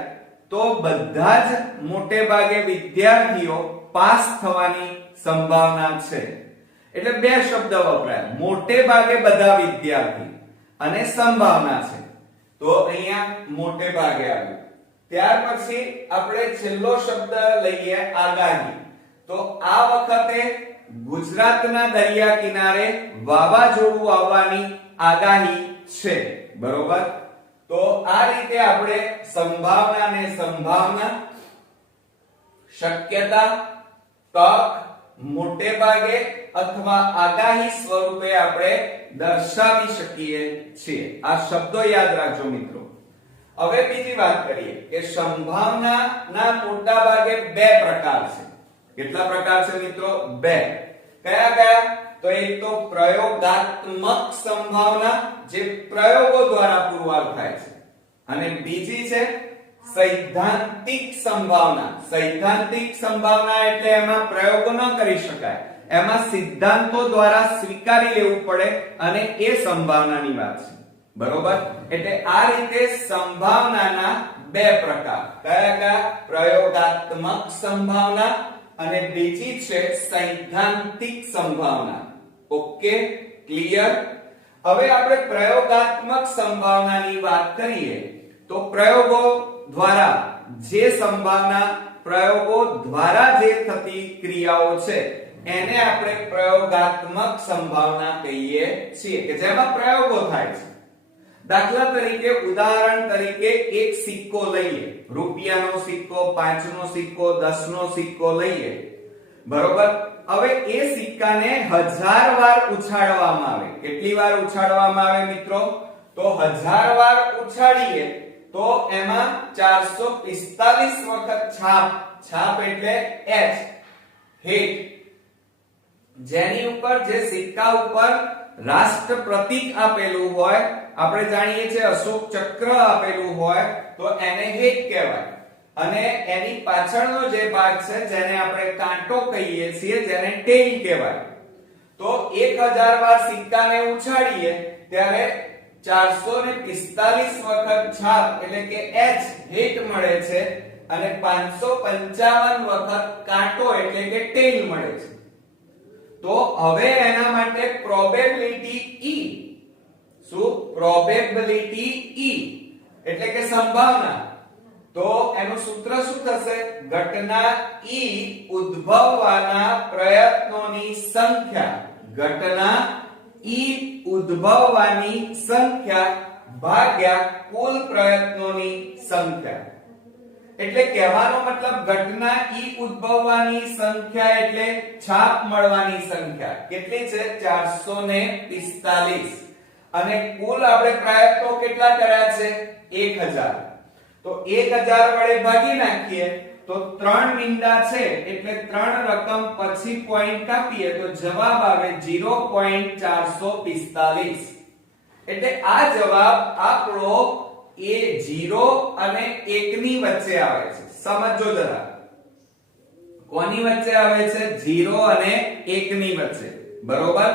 તો બધા જ મોટે ભાગે વિદ્યાર્થીઓ પાસ થવાની સંભાવના છે. એટલે બે શબ્દ વપરાય, મોટે ભાગે બધા વિદ્યાર્થી અને સંભાવના છે. તો અહીંયા મોટે ભાગે આવ્યું. ત્યાર પછી આપણે છેલ્લો શબ્દ લઈએ આગાહી. તો આ વખતે ગુજરાતના દરિયા કિનારે વાવાઝોડું આવવાની આગાહી છે. બરોબર? તો આ રીતે આપણે સંભાવના, શક્યતા, તક, મોટે ભાગે અથવા આગાહી સ્વરૂપે આપણે દર્શાવી શકીએ છીએ. આ શબ્દો યાદ રાખજો મિત્રો. હવે બીજી વાત કરીએ કે સંભાવનાના મોટા ભાગે બે પ્રકાર છે. કેટલા પ્રકાર છે મિત્રો? બે. કયા કયા? તો એક તો પ્રયોગાત્મક સંભાવના, જે પ્રયોગો દ્વારા પુરવાર થાય છે, અને બીજી છે સૈદ્ધાંતિક સંભાવના. સૈદ્ધાંતિક સંભાવના એટલે એમાં પ્રયોગો ન કરી શકાય, એમાં સિદ્ધાંતો દ્વારા સ્વીકારી લેવું પડે, અને એ સંભાવનાની વાત છે. બરોબર? એટલે આ રીતે સંભાવનાના બે પ્રકાર. કયા કયા? પ્રયોગાત્મક સંભાવના અને બીજી છે સૈદ્ધાંતિક સંભાવના. Okay, clear? હવે આપણે પ્રયોગાત્મક સંભાવનાની વાત કરીએ તો પ્રયોગો દ્વારા જે થતી ક્રિયાઓ છે એને આપણે પ્રયોગાત્મક સંભાવના કહીએ છીએ, કે જેમાં પ્રયોગો થાય છે. દાખલા તરીકે, ઉદાહરણ તરીકે એક સિક્કો લઈએ, રૂપિયાનો સિક્કો, 5 નો સિક્કો, 10 નો સિક્કો લઈએ. બરોબર? હવે એ સિક્કાને 1000 વાર ઉછાળવામાં આવે. કેટલી વાર ઉછાળવામાં આવે મિત્રો? તો 1000 વાર ઉછાળીએ તો એમાં 445 વખત છાપ એટલે H હિટ, જેની ઉપર, જે સિક્કા ઉપર રાષ્ટ્ર પ્રતીક આપેલું હોય, આપણે જાણીએ છીએ અશોક ચક્ર આપેલું હોય, તો એને હિટ કહેવાય. અને એની પાછળનો જે ભાગ છે જેને આપણે કાંટો કહીએ છીએ, જેને ટેલ કહેવાય. તો 1000 વાર સિક્કાને ઉછાળીએ ત્યારે 445 વખત છાપ એટલે કે H હિટ મળે છે, અને 555 વખત કાંટો એટલે કે ટેલ મળે છે. તો હવે એના માટે પ્રોબેબિલિટી E, શું? પ્રોબેબિલિટી E એટલે કે સંભાવના તો એનું સૂત્ર શું થશે? ઘટના ઈ ઉદ્ભવવાના પ્રયત્નોની સંખ્યા, ઘટના ઈ ઉદ્ભવવાની સંખ્યા ભાગ્યા કુલ પ્રયત્નોની સંખ્યા. એટલે કહેવાનો મતલબ ઘટના ઈ ઉદ્ભવવાની સંખ્યા એટલે છાપ મળવાની સંખ્યા કેટલી છે? 445. અને કુલ આપણે પ્રયત્નો કેટલા કર્યા છે? 1000. તો 1000 વડે ભાગી નાખીએ તો 3 મીંડા છે એટલે 3 રકમ પછી પોઈન્ટ કાપીએ તો જવાબ આવે 0.445. એટલે આ જવાબ આપણો એ 0 અને 1 ની વચ્ચે આવે છે. સમજો જરા, કોની વચ્ચે આવે છે? 0 અને 1 ની વચ્ચે. બરોબર?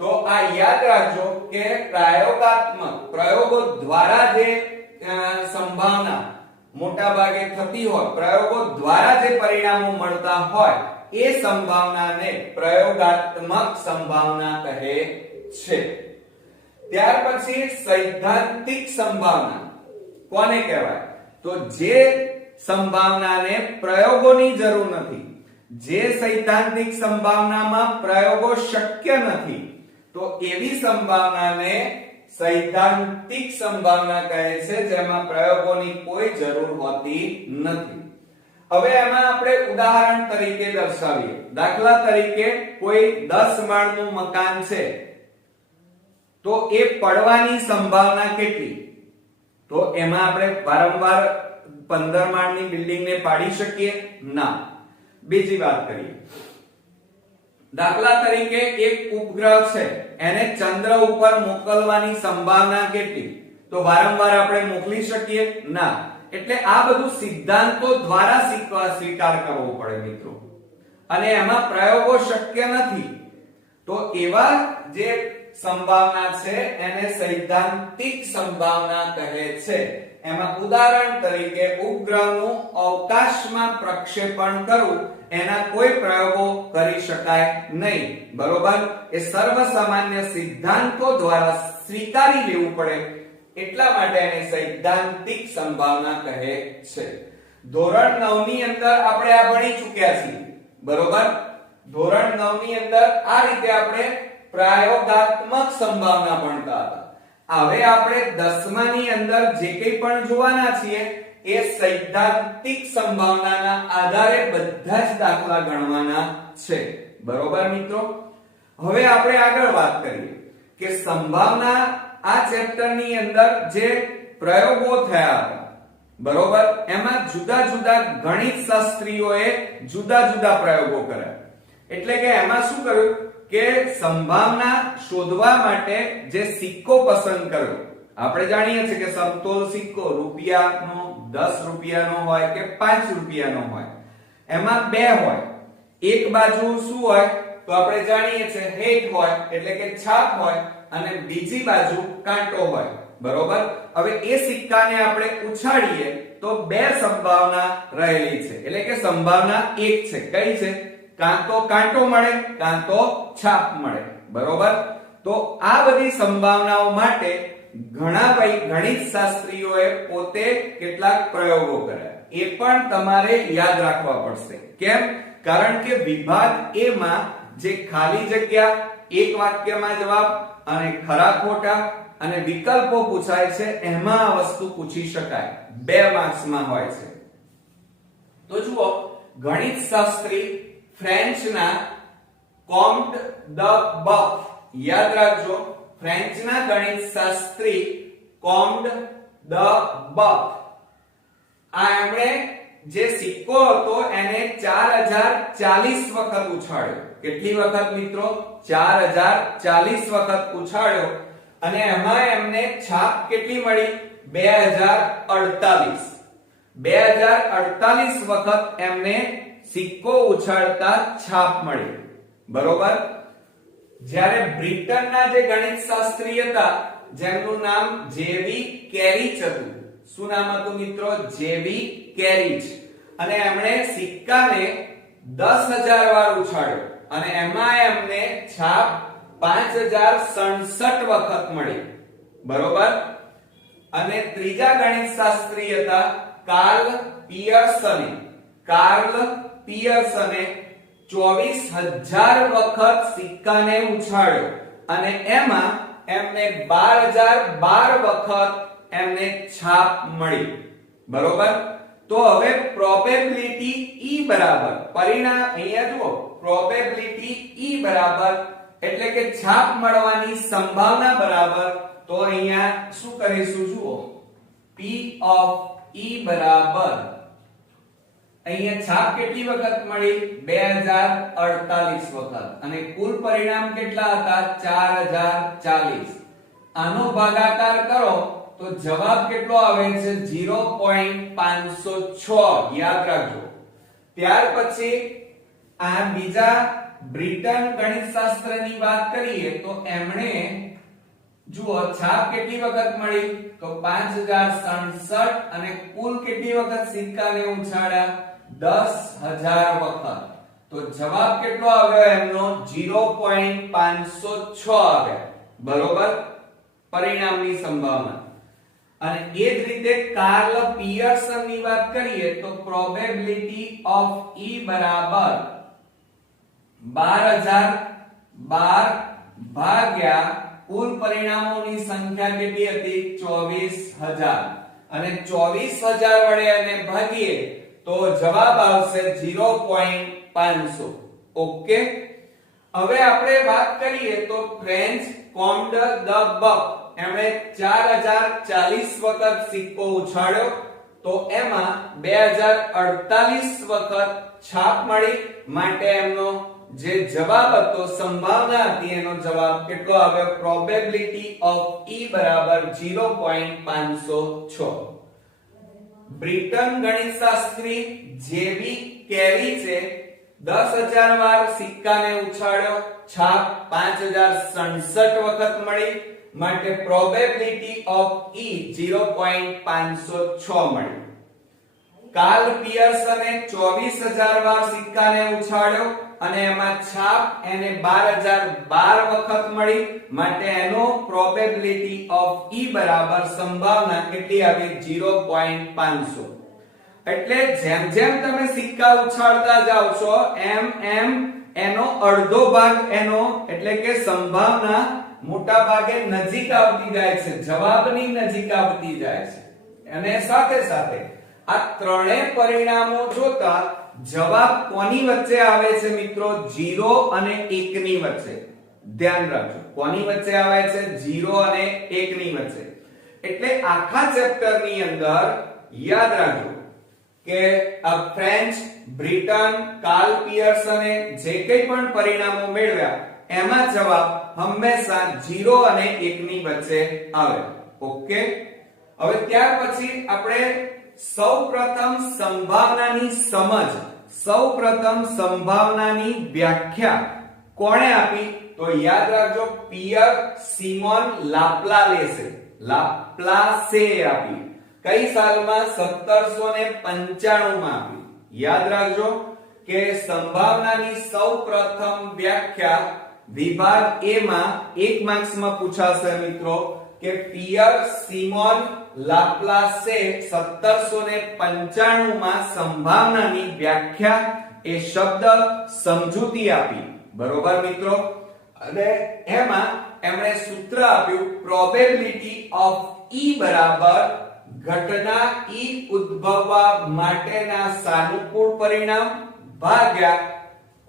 તો આ યાદ રાખજો કે પ્રયોગાત્મક પ્રયોગો દ્વારા જે સંભાવના મોટા ભાગે થતી હોય, પ્રયોગો દ્વારા જે પરિણામો મળતા હોય એ સંભાવનાને પ્રયોગાત્મક સંભાવના કહે છે. ત્યાર પછી સૈદ્ધાંતિક સંભાવના કોને કહેવાય? તો જે સંભાવનાને પ્રયોગોની જરૂર નથી, જે સૈદ્ધાંતિક સંભાવનામાં પ્રયોગો શક્ય નથી, તો એવી સંભાવનાને સૈદ્ધાંતિક સંભાવના કહે છે, જેમાં પ્રયોગોની કોઈ જરૂર હોતી નથી. હવે એમાં આપણે ઉદાહરણ તરીકે દર્શાવીએ. દાખલા તરીકે કોઈ 10 માળનું મકાન છે તો એ પડવાની સંભાવના કેટલી? તો એમાં આપણે વારંવાર 15 માળની બિલ્ડિંગને પાડી શકીએ? ના. બીજી વાત કરીએ. દાખલા તરીકે એક ઉપગ્રહ છે, એને ચંદ્ર ઉપર મોકલવાની સંભાવના કેટલી? તો વારંવાર આપણે મોકલી શકીએ? ના. એટલે આ બધું સિદ્ધાંતો દ્વારા સ્વીકાર કરવો પડે મિત્રો, અને એમાં પ્રયોગો શક્ય નથી. તો એવા જે સંભાવના છે એને સૈદ્ધાંતિક સંભાવના કહે છે. એમાં ઉદાહરણ તરીકે ઉપગ્રહનું અવકાશમાં પ્રક્ષેપણ કરવું, એના કોઈ પ્રયોગો કરી શકાય નહીં. બરોબર? એ સર્વસામાન્ય સિદ્ધાંતો દ્વારા સ્વીકારી લેવું પડે, એટલા માટે એને સૈદ્ધાંતિક સંભાવના કહે છે. ધોરણ 9 ની અંદર આપણે આ ભણી ચૂક્યા છીએ. બરોબર? ધોરણ 9 ની અંદર આ રીતે આપણે પ્રયોગાત્મક સંભાવના ભણતા હતા. હવે આપણે 10મા ની અંદર જે કંઈ પણ જોવાના છીએ એ સૈદ્ધાંતિક સંભાવનાના આધારે બધા જ દાખલા ગણવાના છે. બરોબર મિત્રો? હવે આપણે આગળ વાત કરીએ કે સંભાવના આ ચેપ્ટરની અંદર જે પ્રયોગો થયા હતા, બરોબર, એમાં જુદા જુદા ગણિત શાસ્ત્રીઓએ જુદા જુદા પ્રયોગો કર્યા. એટલે કે એમાં શું કર્યું કે સંભાવના શોધવા માટે જે સિક્કો પસંદ કર્યો, આપણે જાણીએ છીએ કે સમતોલ સિક્કો રૂપિયાનો, 10 રૂપિયાનો હોય કે 5 રૂપિયાનો હોય, એમાં બે હોય. એક બાજુ શું હોય તો આપણે જાણીએ છીએ હેટ હોય એટલે કે છાપ હોય, અને બીજી બાજુ કાંટો હોય. બરોબર? હવે એ સિક્કાને આપણે ઉછાળીએ તો બે સંભાવના રહેલી છે, એટલે કે સંભાવના એક છે. કઈ છે? કાં તો કાંટો મળે કાં તો છાપ મળે. બરોબર? તો આ બધી સંભાવનાઓ માટે ઘણા ગણિત શાસ્ત્રીઓએ પોતે કેટલાક પ્રયોગો કર્યા. એ પણ તમારે યાદ રાખવા પડશે. કેમ? કારણ કે વિભાગ A માં જે ખાલી જગ્યા, એક વાક્યમાં જવાબ અને ખરા ખોટા અને વિકલ્પો પૂછાય છે, એમાં આ વસ્તુ પૂછી શકાય. 2 માર્ક્સમાં હોય છે. તો જુઓ, ગણિત શાસ્ત્રી ફ્રેન્ચના કોમ્ટ દ બફ, યાદ રાખજો, ફ્રેન્ચના ગણિત શાસ્ત્રી કોમ્ટ દ બફ, આ એમણે જે સિક્કો હતો એને 4040 વખત ઉછાળ્યો. કેટલી વખત મિત્રો? 4040 વખત ઉછાળ્યો, અને એમાં એમને છાપ કેટલી મળી? 2048. 2048 વખત એમને સિક્કો ઉછાળતા છાપ મળી. બરોબર? જ્યારે બ્રિટનના જે ગણિત શાસ્ત્રી હતા જેમનું નામ જેવી કેરિચ હતું. શું નામ હતું મિત્રો? જેવી કેરિચ. અને એમણે સિક્કાને 10000 વાર ઉછાળ્યો, અને એમાં એમને છાપ 5067 વખત મળી. બરોબર? અને ત્રીજા ગણિત શાસ્ત્રી હતા કાર્લ પિયર્સને 24000 વખત સિક્કાને ઉછાળ્યો અને એમાં એમને 12012 વખત એમને છાપ મળી. બરોબર. તો હવે પ્રોબેબિલિટી E બરાબર પરિણામ અહીંયા જુઓ પ્રોબેબિલિટી E બરાબર એટલે કે છાપ મળવાની સંભાવના બરાબર તો અહીંયા શું કરીશું જુઓ P of E બરાબર અહીંયા છાપ કેટલી વખત મળી 2048 વખત અને કુલ પરિણામ કેટલા હતા 4040. આનો ભાગાકાર કરો તો જવાબ કેટલો આવે છે 0.506 યાદ રાખજો. ત્યાર પછી આ બીજા બ્રિટન ગણિતશાસ્ત્રની વાત કરીએ તો એમણે જુઓ છાપ કેટલી વખત મળી તો 5067 અને કુલ કેટલી વખત સિક્કાને ઉછાળ્યા 10000 વખત. તો જવાબ કેટલો આવ્યો એમનો 0.506 આવ્યો. બરોબર પરિણામની સંભાવના. અને એ જ રીતે કાર્લ પિયર્સનની વાત કરીએ તો પ્રોબેબિલિટી ઓફ E બરાબર 12012 ભાગ્યા કુલ પરિણામોની સંખ્યા કેટલી હતી 24000 અને 24000 વડે એને ભાગીએ તો જવાબ આવશે 0.500. ઓકે. હવે આપણે વાત કરીએ તો ફ્રેન્ચ કોમ્ડ દ બક એમણે 4040 વખત સિક્કો ઉછાળ્યો તો એમાં 2048 વખત છાપ મળી માટે એમનો જે જવાબ હતો સંભાવના હતી એનો જવાબ કેટલો આવ્યો પ્રોબેબિલિટી ઓફ E બરાબર 0.506. બ્રિટન ગણિતશાસ્ત્રી જેબી કેરી છે 10000 વાર સિક્કાને ઉછાળ્યો છાપ 5067 વખત મળી માટે પ્રોબેબિલિટી ઓફ E 0.506 મળી. કાર્લ પિયર્સને 24000 વાર સિક્કાને ઉછાળ્યો અને એમાં છાપ એને 12012 વખત મળી માટે એનો પ્રોબેબિલિટી ઓફ E બરાબર સંભાવના કેટલી આવી 0.500. એટલે જેમ જેમ તમે સિક્કા ઉછાળતા જાવ છો એમ એમ એનો અડધો ભાગ એનો એટલે કે સંભાવના મોટા ભાગે નજીક આવતી જાય છે જવાબની નજીક આવતી જાય છે. અને સાથે સાથે આ ત્રણેય પરિણામો જોતા જવાબ કોની વચ્ચે આવે છે મિત્રો 0 અને 1 ની વચ્ચે. ધ્યાન રાખજો કોની વચ્ચે આવે છે 0 અને 1 ની વચ્ચે. એટલે આખા ચેપ્ટર ની અંદર યાદ રાખજો કે આ ફ્રેન્ચ બ્રિટન કાર્લ પિયર્સને જે કંઈ પણ પરિણામો મેળવ્યા એમાં જવાબ હંમેશા 0 અને 1 ની વચ્ચે આવે. ઓકે. હવે ત્યાર પછી આપણે સૌપ્રથમ સંભાવનાની વ્યાખ્યા કોણે આપી તો યાદ રાખજો પિયર સિમોન લાપ્લાસે આપી. કઈ સાલમાં 1795 માં આપી. યાદ રાખજો કે સંભાવનાની સૌપ્રથમ વ્યાખ્યા વિભાગ A માં 1 માર્ક્સ માં પૂછાશે મિત્રો કે પિયર સિમોન લાપ્લાસે 1795 માં સંભાવનાની વ્યાખ્યા એ શબ્દ સમજૂતી આપી. બરોબર મિત્રો. અને એમાં એમણે સૂત્ર આપ્યું પ્રોબેબિલિટી ઓફ E બરાબર ઘટના E ઉદ્ભવવા માટેના સાનુકૂળ પરિણામ ભાગ્યા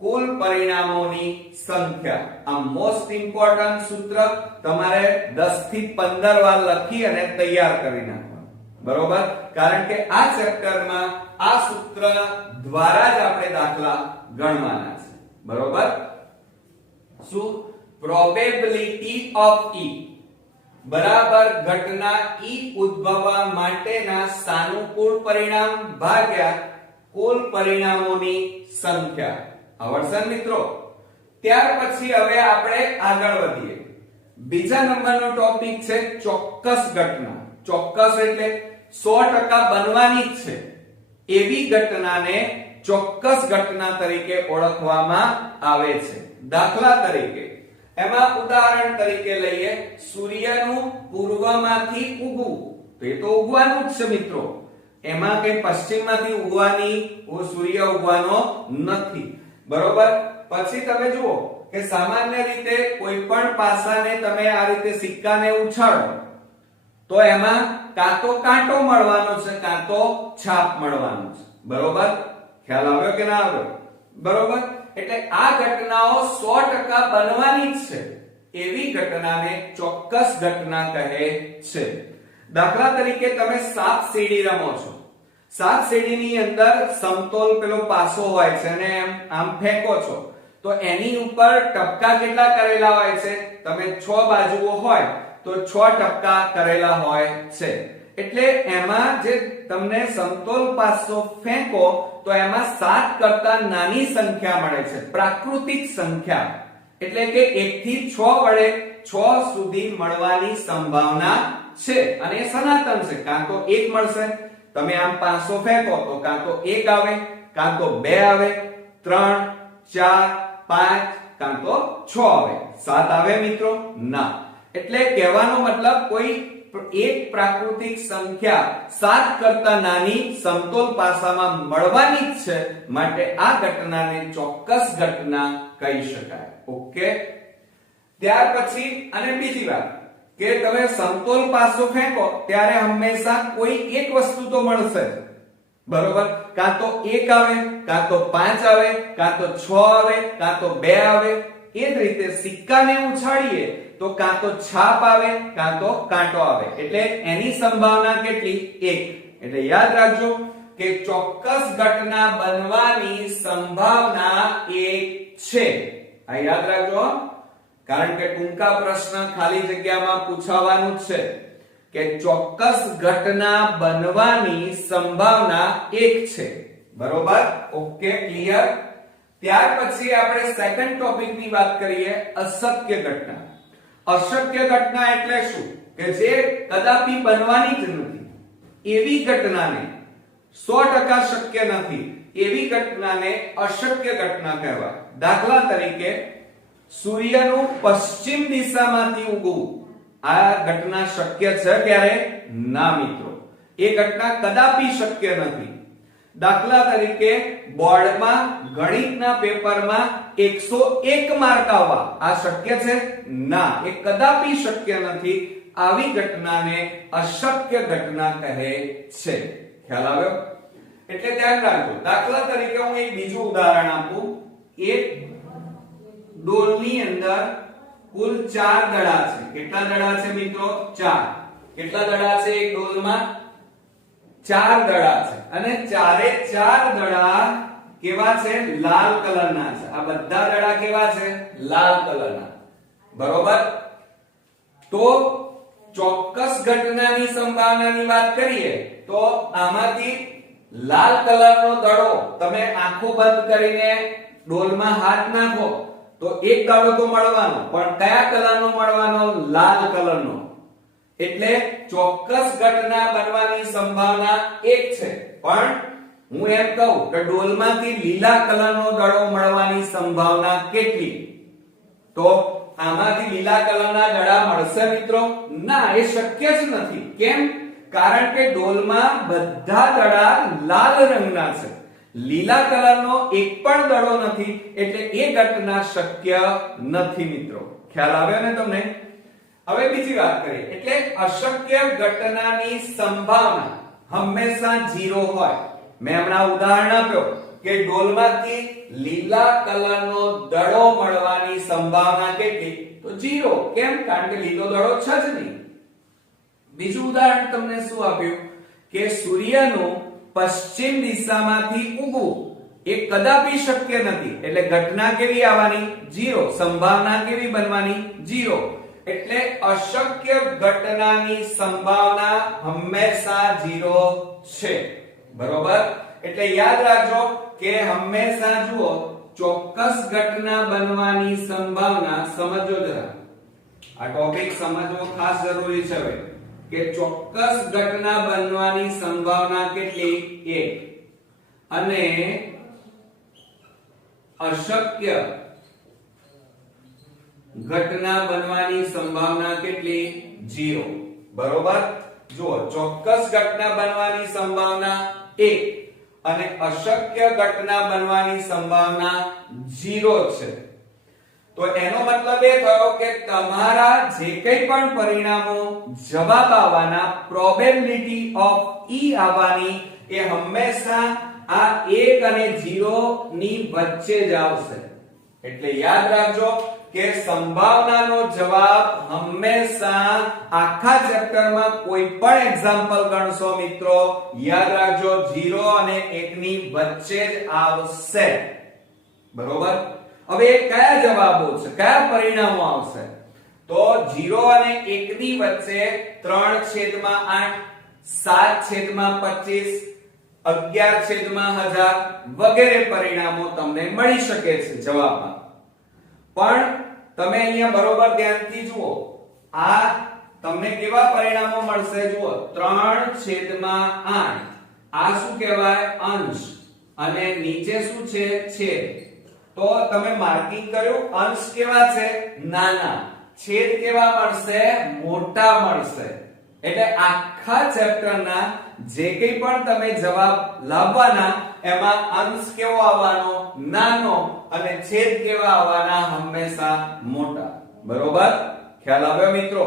કુલ પરિણામોની સંખ્યા. આ મોસ્ટ ઇમ્પોર્ટન્ટ સૂત્ર તમારે 10 થી 15 વાર લખી અને તૈયાર કરી નાખવાનું. બરોબર. કારણ કે આ ચેપ્ટરમાં આ સૂત્ર દ્વારા જ આપણે દાખલા ગણવાના છે. બરોબર. શું પ્રોબેબિલિટી ઓફ E બરાબર ઘટના E ઉદ્ભવવા માટેના સાનુકૂળ પરિણામ ભાગ્યા કુલ પરિણામોની સંખ્યા. આવડશે મિત્રો. ત્યાર પછી હવે આપણે આગળ વધીએ. બીજા નંબરનો ટોપિક છે ચોક્કસ ઘટના. ચોક્કસ એટલે 100% બનવાની જ છે એવી ઘટનાને ચોક્કસ ઘટના તરીકે ઓળખવામાં આવે છે. દાખલા તરીકે એમાં ઉદાહરણ તરીકે લઈએ સૂર્યનું પૂર્વમાંથી ઉગવું. તો એ તો ઉગવાનું જ છે મિત્રો. એમાં કઈ પશ્ચિમમાંથી ઉગવાની સૂર્ય ઉગવાનો નથી, બરોબર. પછી તમે જુઓ કે સામાન્ય રીતે કોઈ પણ પાસાને તમે આ રીતે સિક્કાને ઉછાળો તો એમાં કાં તો કાંટો મળવાનો છે કાં તો છાપ મળવાનો છે, બરોબર. ખ્યાલ આવ્યો કે ના આવ્યો? બરોબર. એટલે આ ઘટનાઓ 100% બનવાની જ છે એવી ઘટનાને ચોક્કસ ઘટના કહે છે. દાખલા તરીકે તમે સાપ સીડી રમો છો. સાપ સીડીની અંદર સમતોલ પેલો પાસો હોય છે અને આમ ફેંકો છો તો એની ઉપર ટપકા કેટલા કરેલા હોય છે? તમે 6 બાજુઓ હોય તો 6 ટપકા કરેલા હોય છે. એટલે એમાં જે તમને સમતોલ પાસો ફેંકો તો એમાં 7 કરતા નાની સંખ્યા મળે છે, પ્રાકૃતિક સંખ્યા. એટલે કે 1 થી 6 વડે 6 સુધી મળવાની સંભાવના છે અને એ સનાતન છે. કાં તો 1 મળશે, તમે આમ 500 ફેંકો તો કાં તો 1 આવે, કાં તો 2 આવે, 3, 4, 5, કાં તો 6 આવે. 7 આવે મિત્રો? ના. એટલે કહેવાનો મતલબ કોઈ એક પ્રાકૃતિક સંખ્યા 7 કરતા નાની સમતોલ પાસામાં મળવાની જ છે, માટે આ ઘટનાને ચોક્કસ ઘટના કહી શકાય. ઓકે. ત્યાર પછી અને બીજી વાત કે તમે સમતોલ પાસો ફેંકો ત્યારે હંમેશા કોઈ એક વસ્તુ તો મળશે, બરોબર. કાં તો 1 આવે, કાં તો 5 આવે, કાં તો 6 આવે, કાં તો 2 આવે. એ જ રીતે સિક્કાને ઉછાળીએ તો કાં તો છાપ આવે, કાં તો કાંટો આવે. એટલે એની સંભાવના કેટલી? 1. એટલે યાદ રાખજો કે ચોક્કસ ઘટના બનવાની સંભાવના 1 છે. આ યાદ રાખજો, કારણ કે ટૂંકા પ્રશ્ન ખાલી જગ્યામાં પૂછાવાનું છે કે ચોક્કસ ઘટના બનવાની સંભાવના 1 છે, બરોબર. Okay, clear. ત્યાર પછી આપણે સેકન્ડ ટોપિક ની વાત કરીએ, અશક્ય ઘટના. અશક્ય ઘટના એટલે શું? કે જે કદાપી બનવાની જ નથી એવી ઘટનાને, 100% શક્ય નથી એવી ઘટનાને અશક્ય ઘટના કહેવાય. દાખલા તરીકે સૂર્યનું પશ્ચિમ દિશામાંથી ઉગવું. આ ઘટના શક્ય છે ક્યારે? ના મિત્રો, એ ઘટના કદાપી શક્ય નથી. દાખલા તરીકે બોર્ડમાં ગણિતના પેપરમાં 101 માર્ક આવવા, આ શક્ય છે? ના, એ કદાપી શક્ય નથી. આવી ઘટનાને અશક્ય ઘટના કહે છે. ખ્યાલ આવ્યો? એટલે ધ્યાન રાખજો. દાખલા તરીકે હું એક બીજું ઉદાહરણ આપું. એક ડોલની અંદર કુલ 4 દડા છે. કેટલા દડા છે મિત્રો? 4. કેટલા દડા છે એક ડોલમાં? 4 દડા છે અને ચારે 4 દડા કેવા છે? લાલ કલરના છે. આ બધા દડા કેવા છે? લાલ કલરના, બરોબર. તો ચોક્કસ ઘટનાની સંભાવનાની વાત કરીએ તો આમાંથી લાલ કલરનો દડો તમે આંખો બંધ કરીને ડોલમાં હાથ નાખો તો એક દડો તો મળવાનો, પણ કયા કલરનો મળવાનો? લાલ કલરનો. એટલે ચોક્કસ ઘટના બનવાની સંભાવના 1 છે, પણ હું એમ કહું કે ડોલમાંથી લીલા કલરનો દડો મળવાની સંભાવના કેટલી? તો આમાંથી લીલા કલરના દડા મળશે મિત્રો? ના, એ શક્ય જ નથી. કેમ? કારણ કે ડોલમાં બધા દડા લાલ રંગના છે, લીલા કલરનો એક પણ દડો નથી. એટલે એ ઘટના શક્ય નથી મિત્રો. ખ્યાલ આવ્યો ને તમને? હવે બીજી વાત કરીએ. એટલે અશક્ય ઘટનાની સંભાવના હંમેશા 0 હોય. મેં હમણાં ઉદાહરણ આપ્યો કે ડોલમાંથી લીલા કલરનો દડો મળવાની સંભાવના કેટલી? તો 0. કેમ? કારણ કે લીલો દડો છે જ નહીં. બીજું ઉદાહરણ તમને શું આપ્યું કે સૂર્યનું પશ્ચિમ દિશામાંથી ઉગવું એ કદાપી શક્ય નથી. એટલે ઘટના કેવી આવવાની? 0. સંભાવના કેવી બનવાની? 0. એટલે અશક્ય ઘટનાની સંભાવના હંમેશા 0 છે, બરોબર. એટલે યાદ રાખજો કે હંમેશા જુઓ ચોક્કસ ઘટના બનવાની સંભાવના, સમજો જરા આ ટોપિક સમજવો ખાસ જરૂરી છે હવે, કે ચોક્કસ ઘટના બનવાની સંભાવના કેટલી? 1. અને અશક્ય ઘટના બનવાની સંભાવના કેટલી? 0, બરોબર. જુઓ ચોક્કસ ઘટના બનવાની સંભાવના 1 અને અશક્ય ઘટના બનવાની સંભાવના 0 છે. તો એનો મતલબ એ થયો કે તમારા જે કંઈ પણ પરિણામો જવાબ આવવાના પ્રોબેબિલિટી ઓફ E આવવાની એ હંમેશા આ 1 અને 0 ની વચ્ચે જ આવશે. એટલે યાદ રાખજો કે સંભાવનાનો જવાબ હંમેશા આખા ચેપ્ટરમાં કોઈ પણ એક્ઝામ્પલ ગણશો મિત્રો યાદ રાખજો 0 અને 1 ની વચ્ચે જ આવશે. બરોબર. હવે કયા જવાબો છે, કયા પરિણામો આવશે? તો 0 અને 1 ની વચ્ચે 3/8, 7/25, 11/1000 વગેરે પરિણામો તમને મળી શકે છે જવાબમાં. પણ તમે અહીંયા બરોબર ધ્યાનથી જુઓ, આ તમને કેવા પરિણામો મળશે? જુઓ 3/8, આ શું કહેવાય? અંશ, અને નીચે શું છે? છેદ. તો તમે માર્કિંગ કર્યું, અંશ કેવા છે? નાના. છેદ કેવા મળશે? મોટા મળશે. એટલે આખા ચેપ્ટરના જે કંઈ પણ તમે જવાબ લાવવાના એમાં અંશ કેવો આવવાનો? નાનો, અને છેદ કેવા આવવાના? હંમેશા મોટા. બરોબર? ખ્યાલ આવ્યો મિત્રો?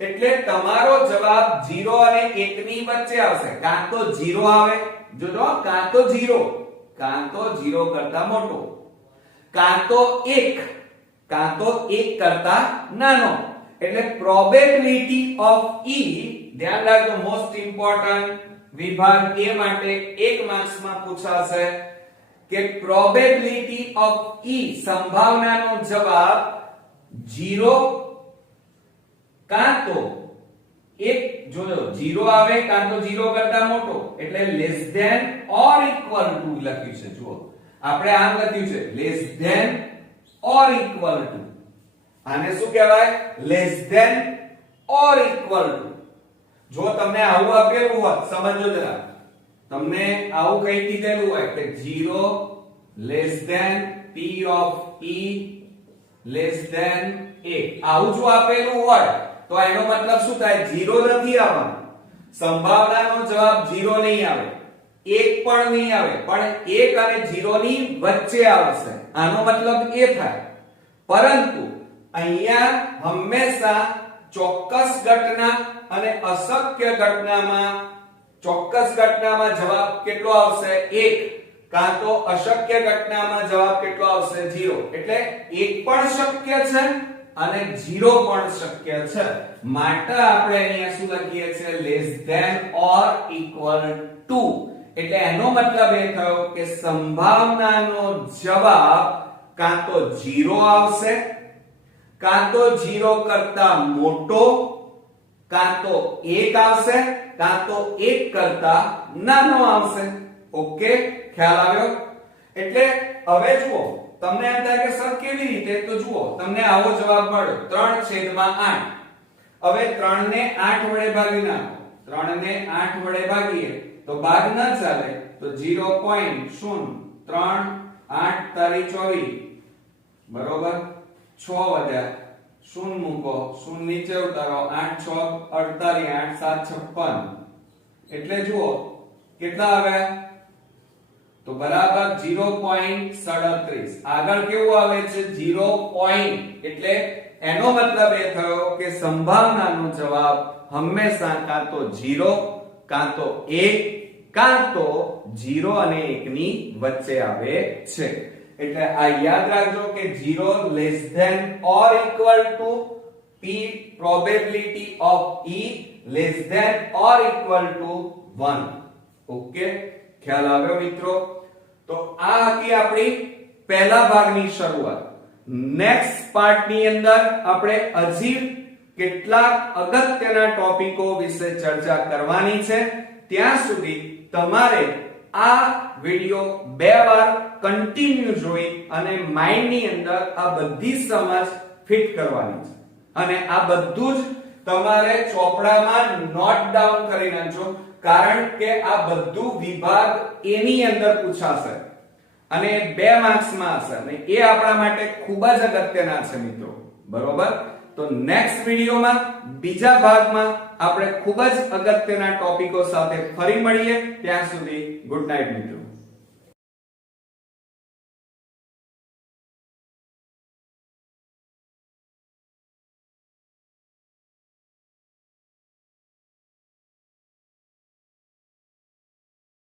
એટલે તમારો જવાબ 0 અને 1 ની વચ્ચે આવશે. કાં તો 0 આવે, જોજો, કાં તો 0 કરતા મોટો, કાં તો 1 કરતા નાનો. એટલે પ્રોબેબિલિટી ઓફ E, ધ્યાન રાખજો, મોસ્ટ ઇમ્પોર્ટન્ટ વિભાગ A માટે 1 માર્ક્સ માં પૂછાશે કે પ્રોબેબિલિટી ઓફ E, સંભાવનાનો જવાબ 0 કાં તો 1, જોજો 0 આવે કાં તો 0 કરતા મોટો, એટલે less than or equal to લખ્યું છે. જુઓ આપણે આમ લખ્યું છે less than or equal to. આને શું કહેવાય? Less than or equal to. જો તમને આવું આપેલું હોત, સમજો જરા, તમને આવું કઈ કીધેલું હોય કે 0 less than P of E less than 1, આવું જો આપેલું હોય તો એનો મતલબ શું થાય? 0 નથી આવવાનો. સંભાવનાનો જવાબ 0 નહીં આવે, 1 પણ નહીં આવે, પણ 1 અને 0 ની વચ્ચે આવશે. આનો મતલબ એ થાય. પરંતુ અહીંયા હંમેશા ચોક્કસ ઘટના અને અશક્ય ઘટનામાં, ચોક્કસ ઘટનામાં જવાબ કેટલો આવશે? 1, કાં તો અશક્ય ઘટનામાં જવાબ કેટલો આવશે? 0. એટલે 1 પણ શક્ય છે અને 0 પણ શક્ય છે. માટે આપણે અહીંયા શું લખીએ છીએ? Less than or equal to. એટલે એનો મતલબ એ થયો કે સંભાવનાનો જવાબ કાં તો 0 આવશે, કાં તો 0 કરતા મોટો, કાં તો 1 આવશે, કાં તો 1 કરતા નાનો આવશે. ઓકે, ખ્યાલ આવ્યો? એટલે હવે જુઓ, તમને એમ થાય કે સર કેવી રીતે? તો જુઓ, તમને આવો જવાબ મળ્યો 3/8. હવે 3 ને 8 વડે ભાગી નાખો. 3 ને 8 વડે ભાગીએ તો ભાગ ન ચાલે, તો 0.0 3 8 તારી 24, બરોબર? 6 વધ્યા, 0 મૂકો, 0 નીચે ઉતારો, 8 6 48, 8 7 56. એટલે જુઓ કેટલા આવ્યા? તો બરાબર 0.37. આગળ કેવું આવે છે? 0 પોઈન્ટ. એટલે એનો મતલબ એ થયો કે સંભાવનાનો જવાબ હંમેશા કાં તો 0, કાં તો 1, કાં તો 0 અને 1 ની વચ્ચે આવે છે. એટલે આ યાદ રાખજો કે 0 less than or equal to P, probability of E less than or equal to 1. Okay, ખ્યાલ આવ્યો મિત્રો? તો આ હતી આપણી પહેલા ભાગની શરૂઆત. નેક્સ્ટ પાર્ટ ની અંદર આપણે હજી કેટલાક અગત્યના ટોપિકો વિશે ચર્ચા કરવાની છે. ત્યાં સુધી તમારે આ વિડિયો 2 વાર કન્ટિન્યુ જોઈ અને માઇન્ડ ની અંદર આ બધી સમજ ફિટ કરવાની છે. અને આ બધું જ તમારે ચોપડામાં નોટ ડાઉન કરી નાખજો, કારણ કે આ બધું વિભાગ A ની અંદર પૂછાશે અને 2 માર્ક્સ માં હશે, અને એ આપણા માટે ખૂબ જ અગત્યના છે મિત્રો. બરોબર? તો નેક્સ્ટ વિડિયોમાં બીજા ભાગમાં આપણે ખૂબ જ અગત્યના ટોપિકો સાથે ફરી મળીએ. ત્યાં સુધી ગુડ નાઇટ મિત્રો.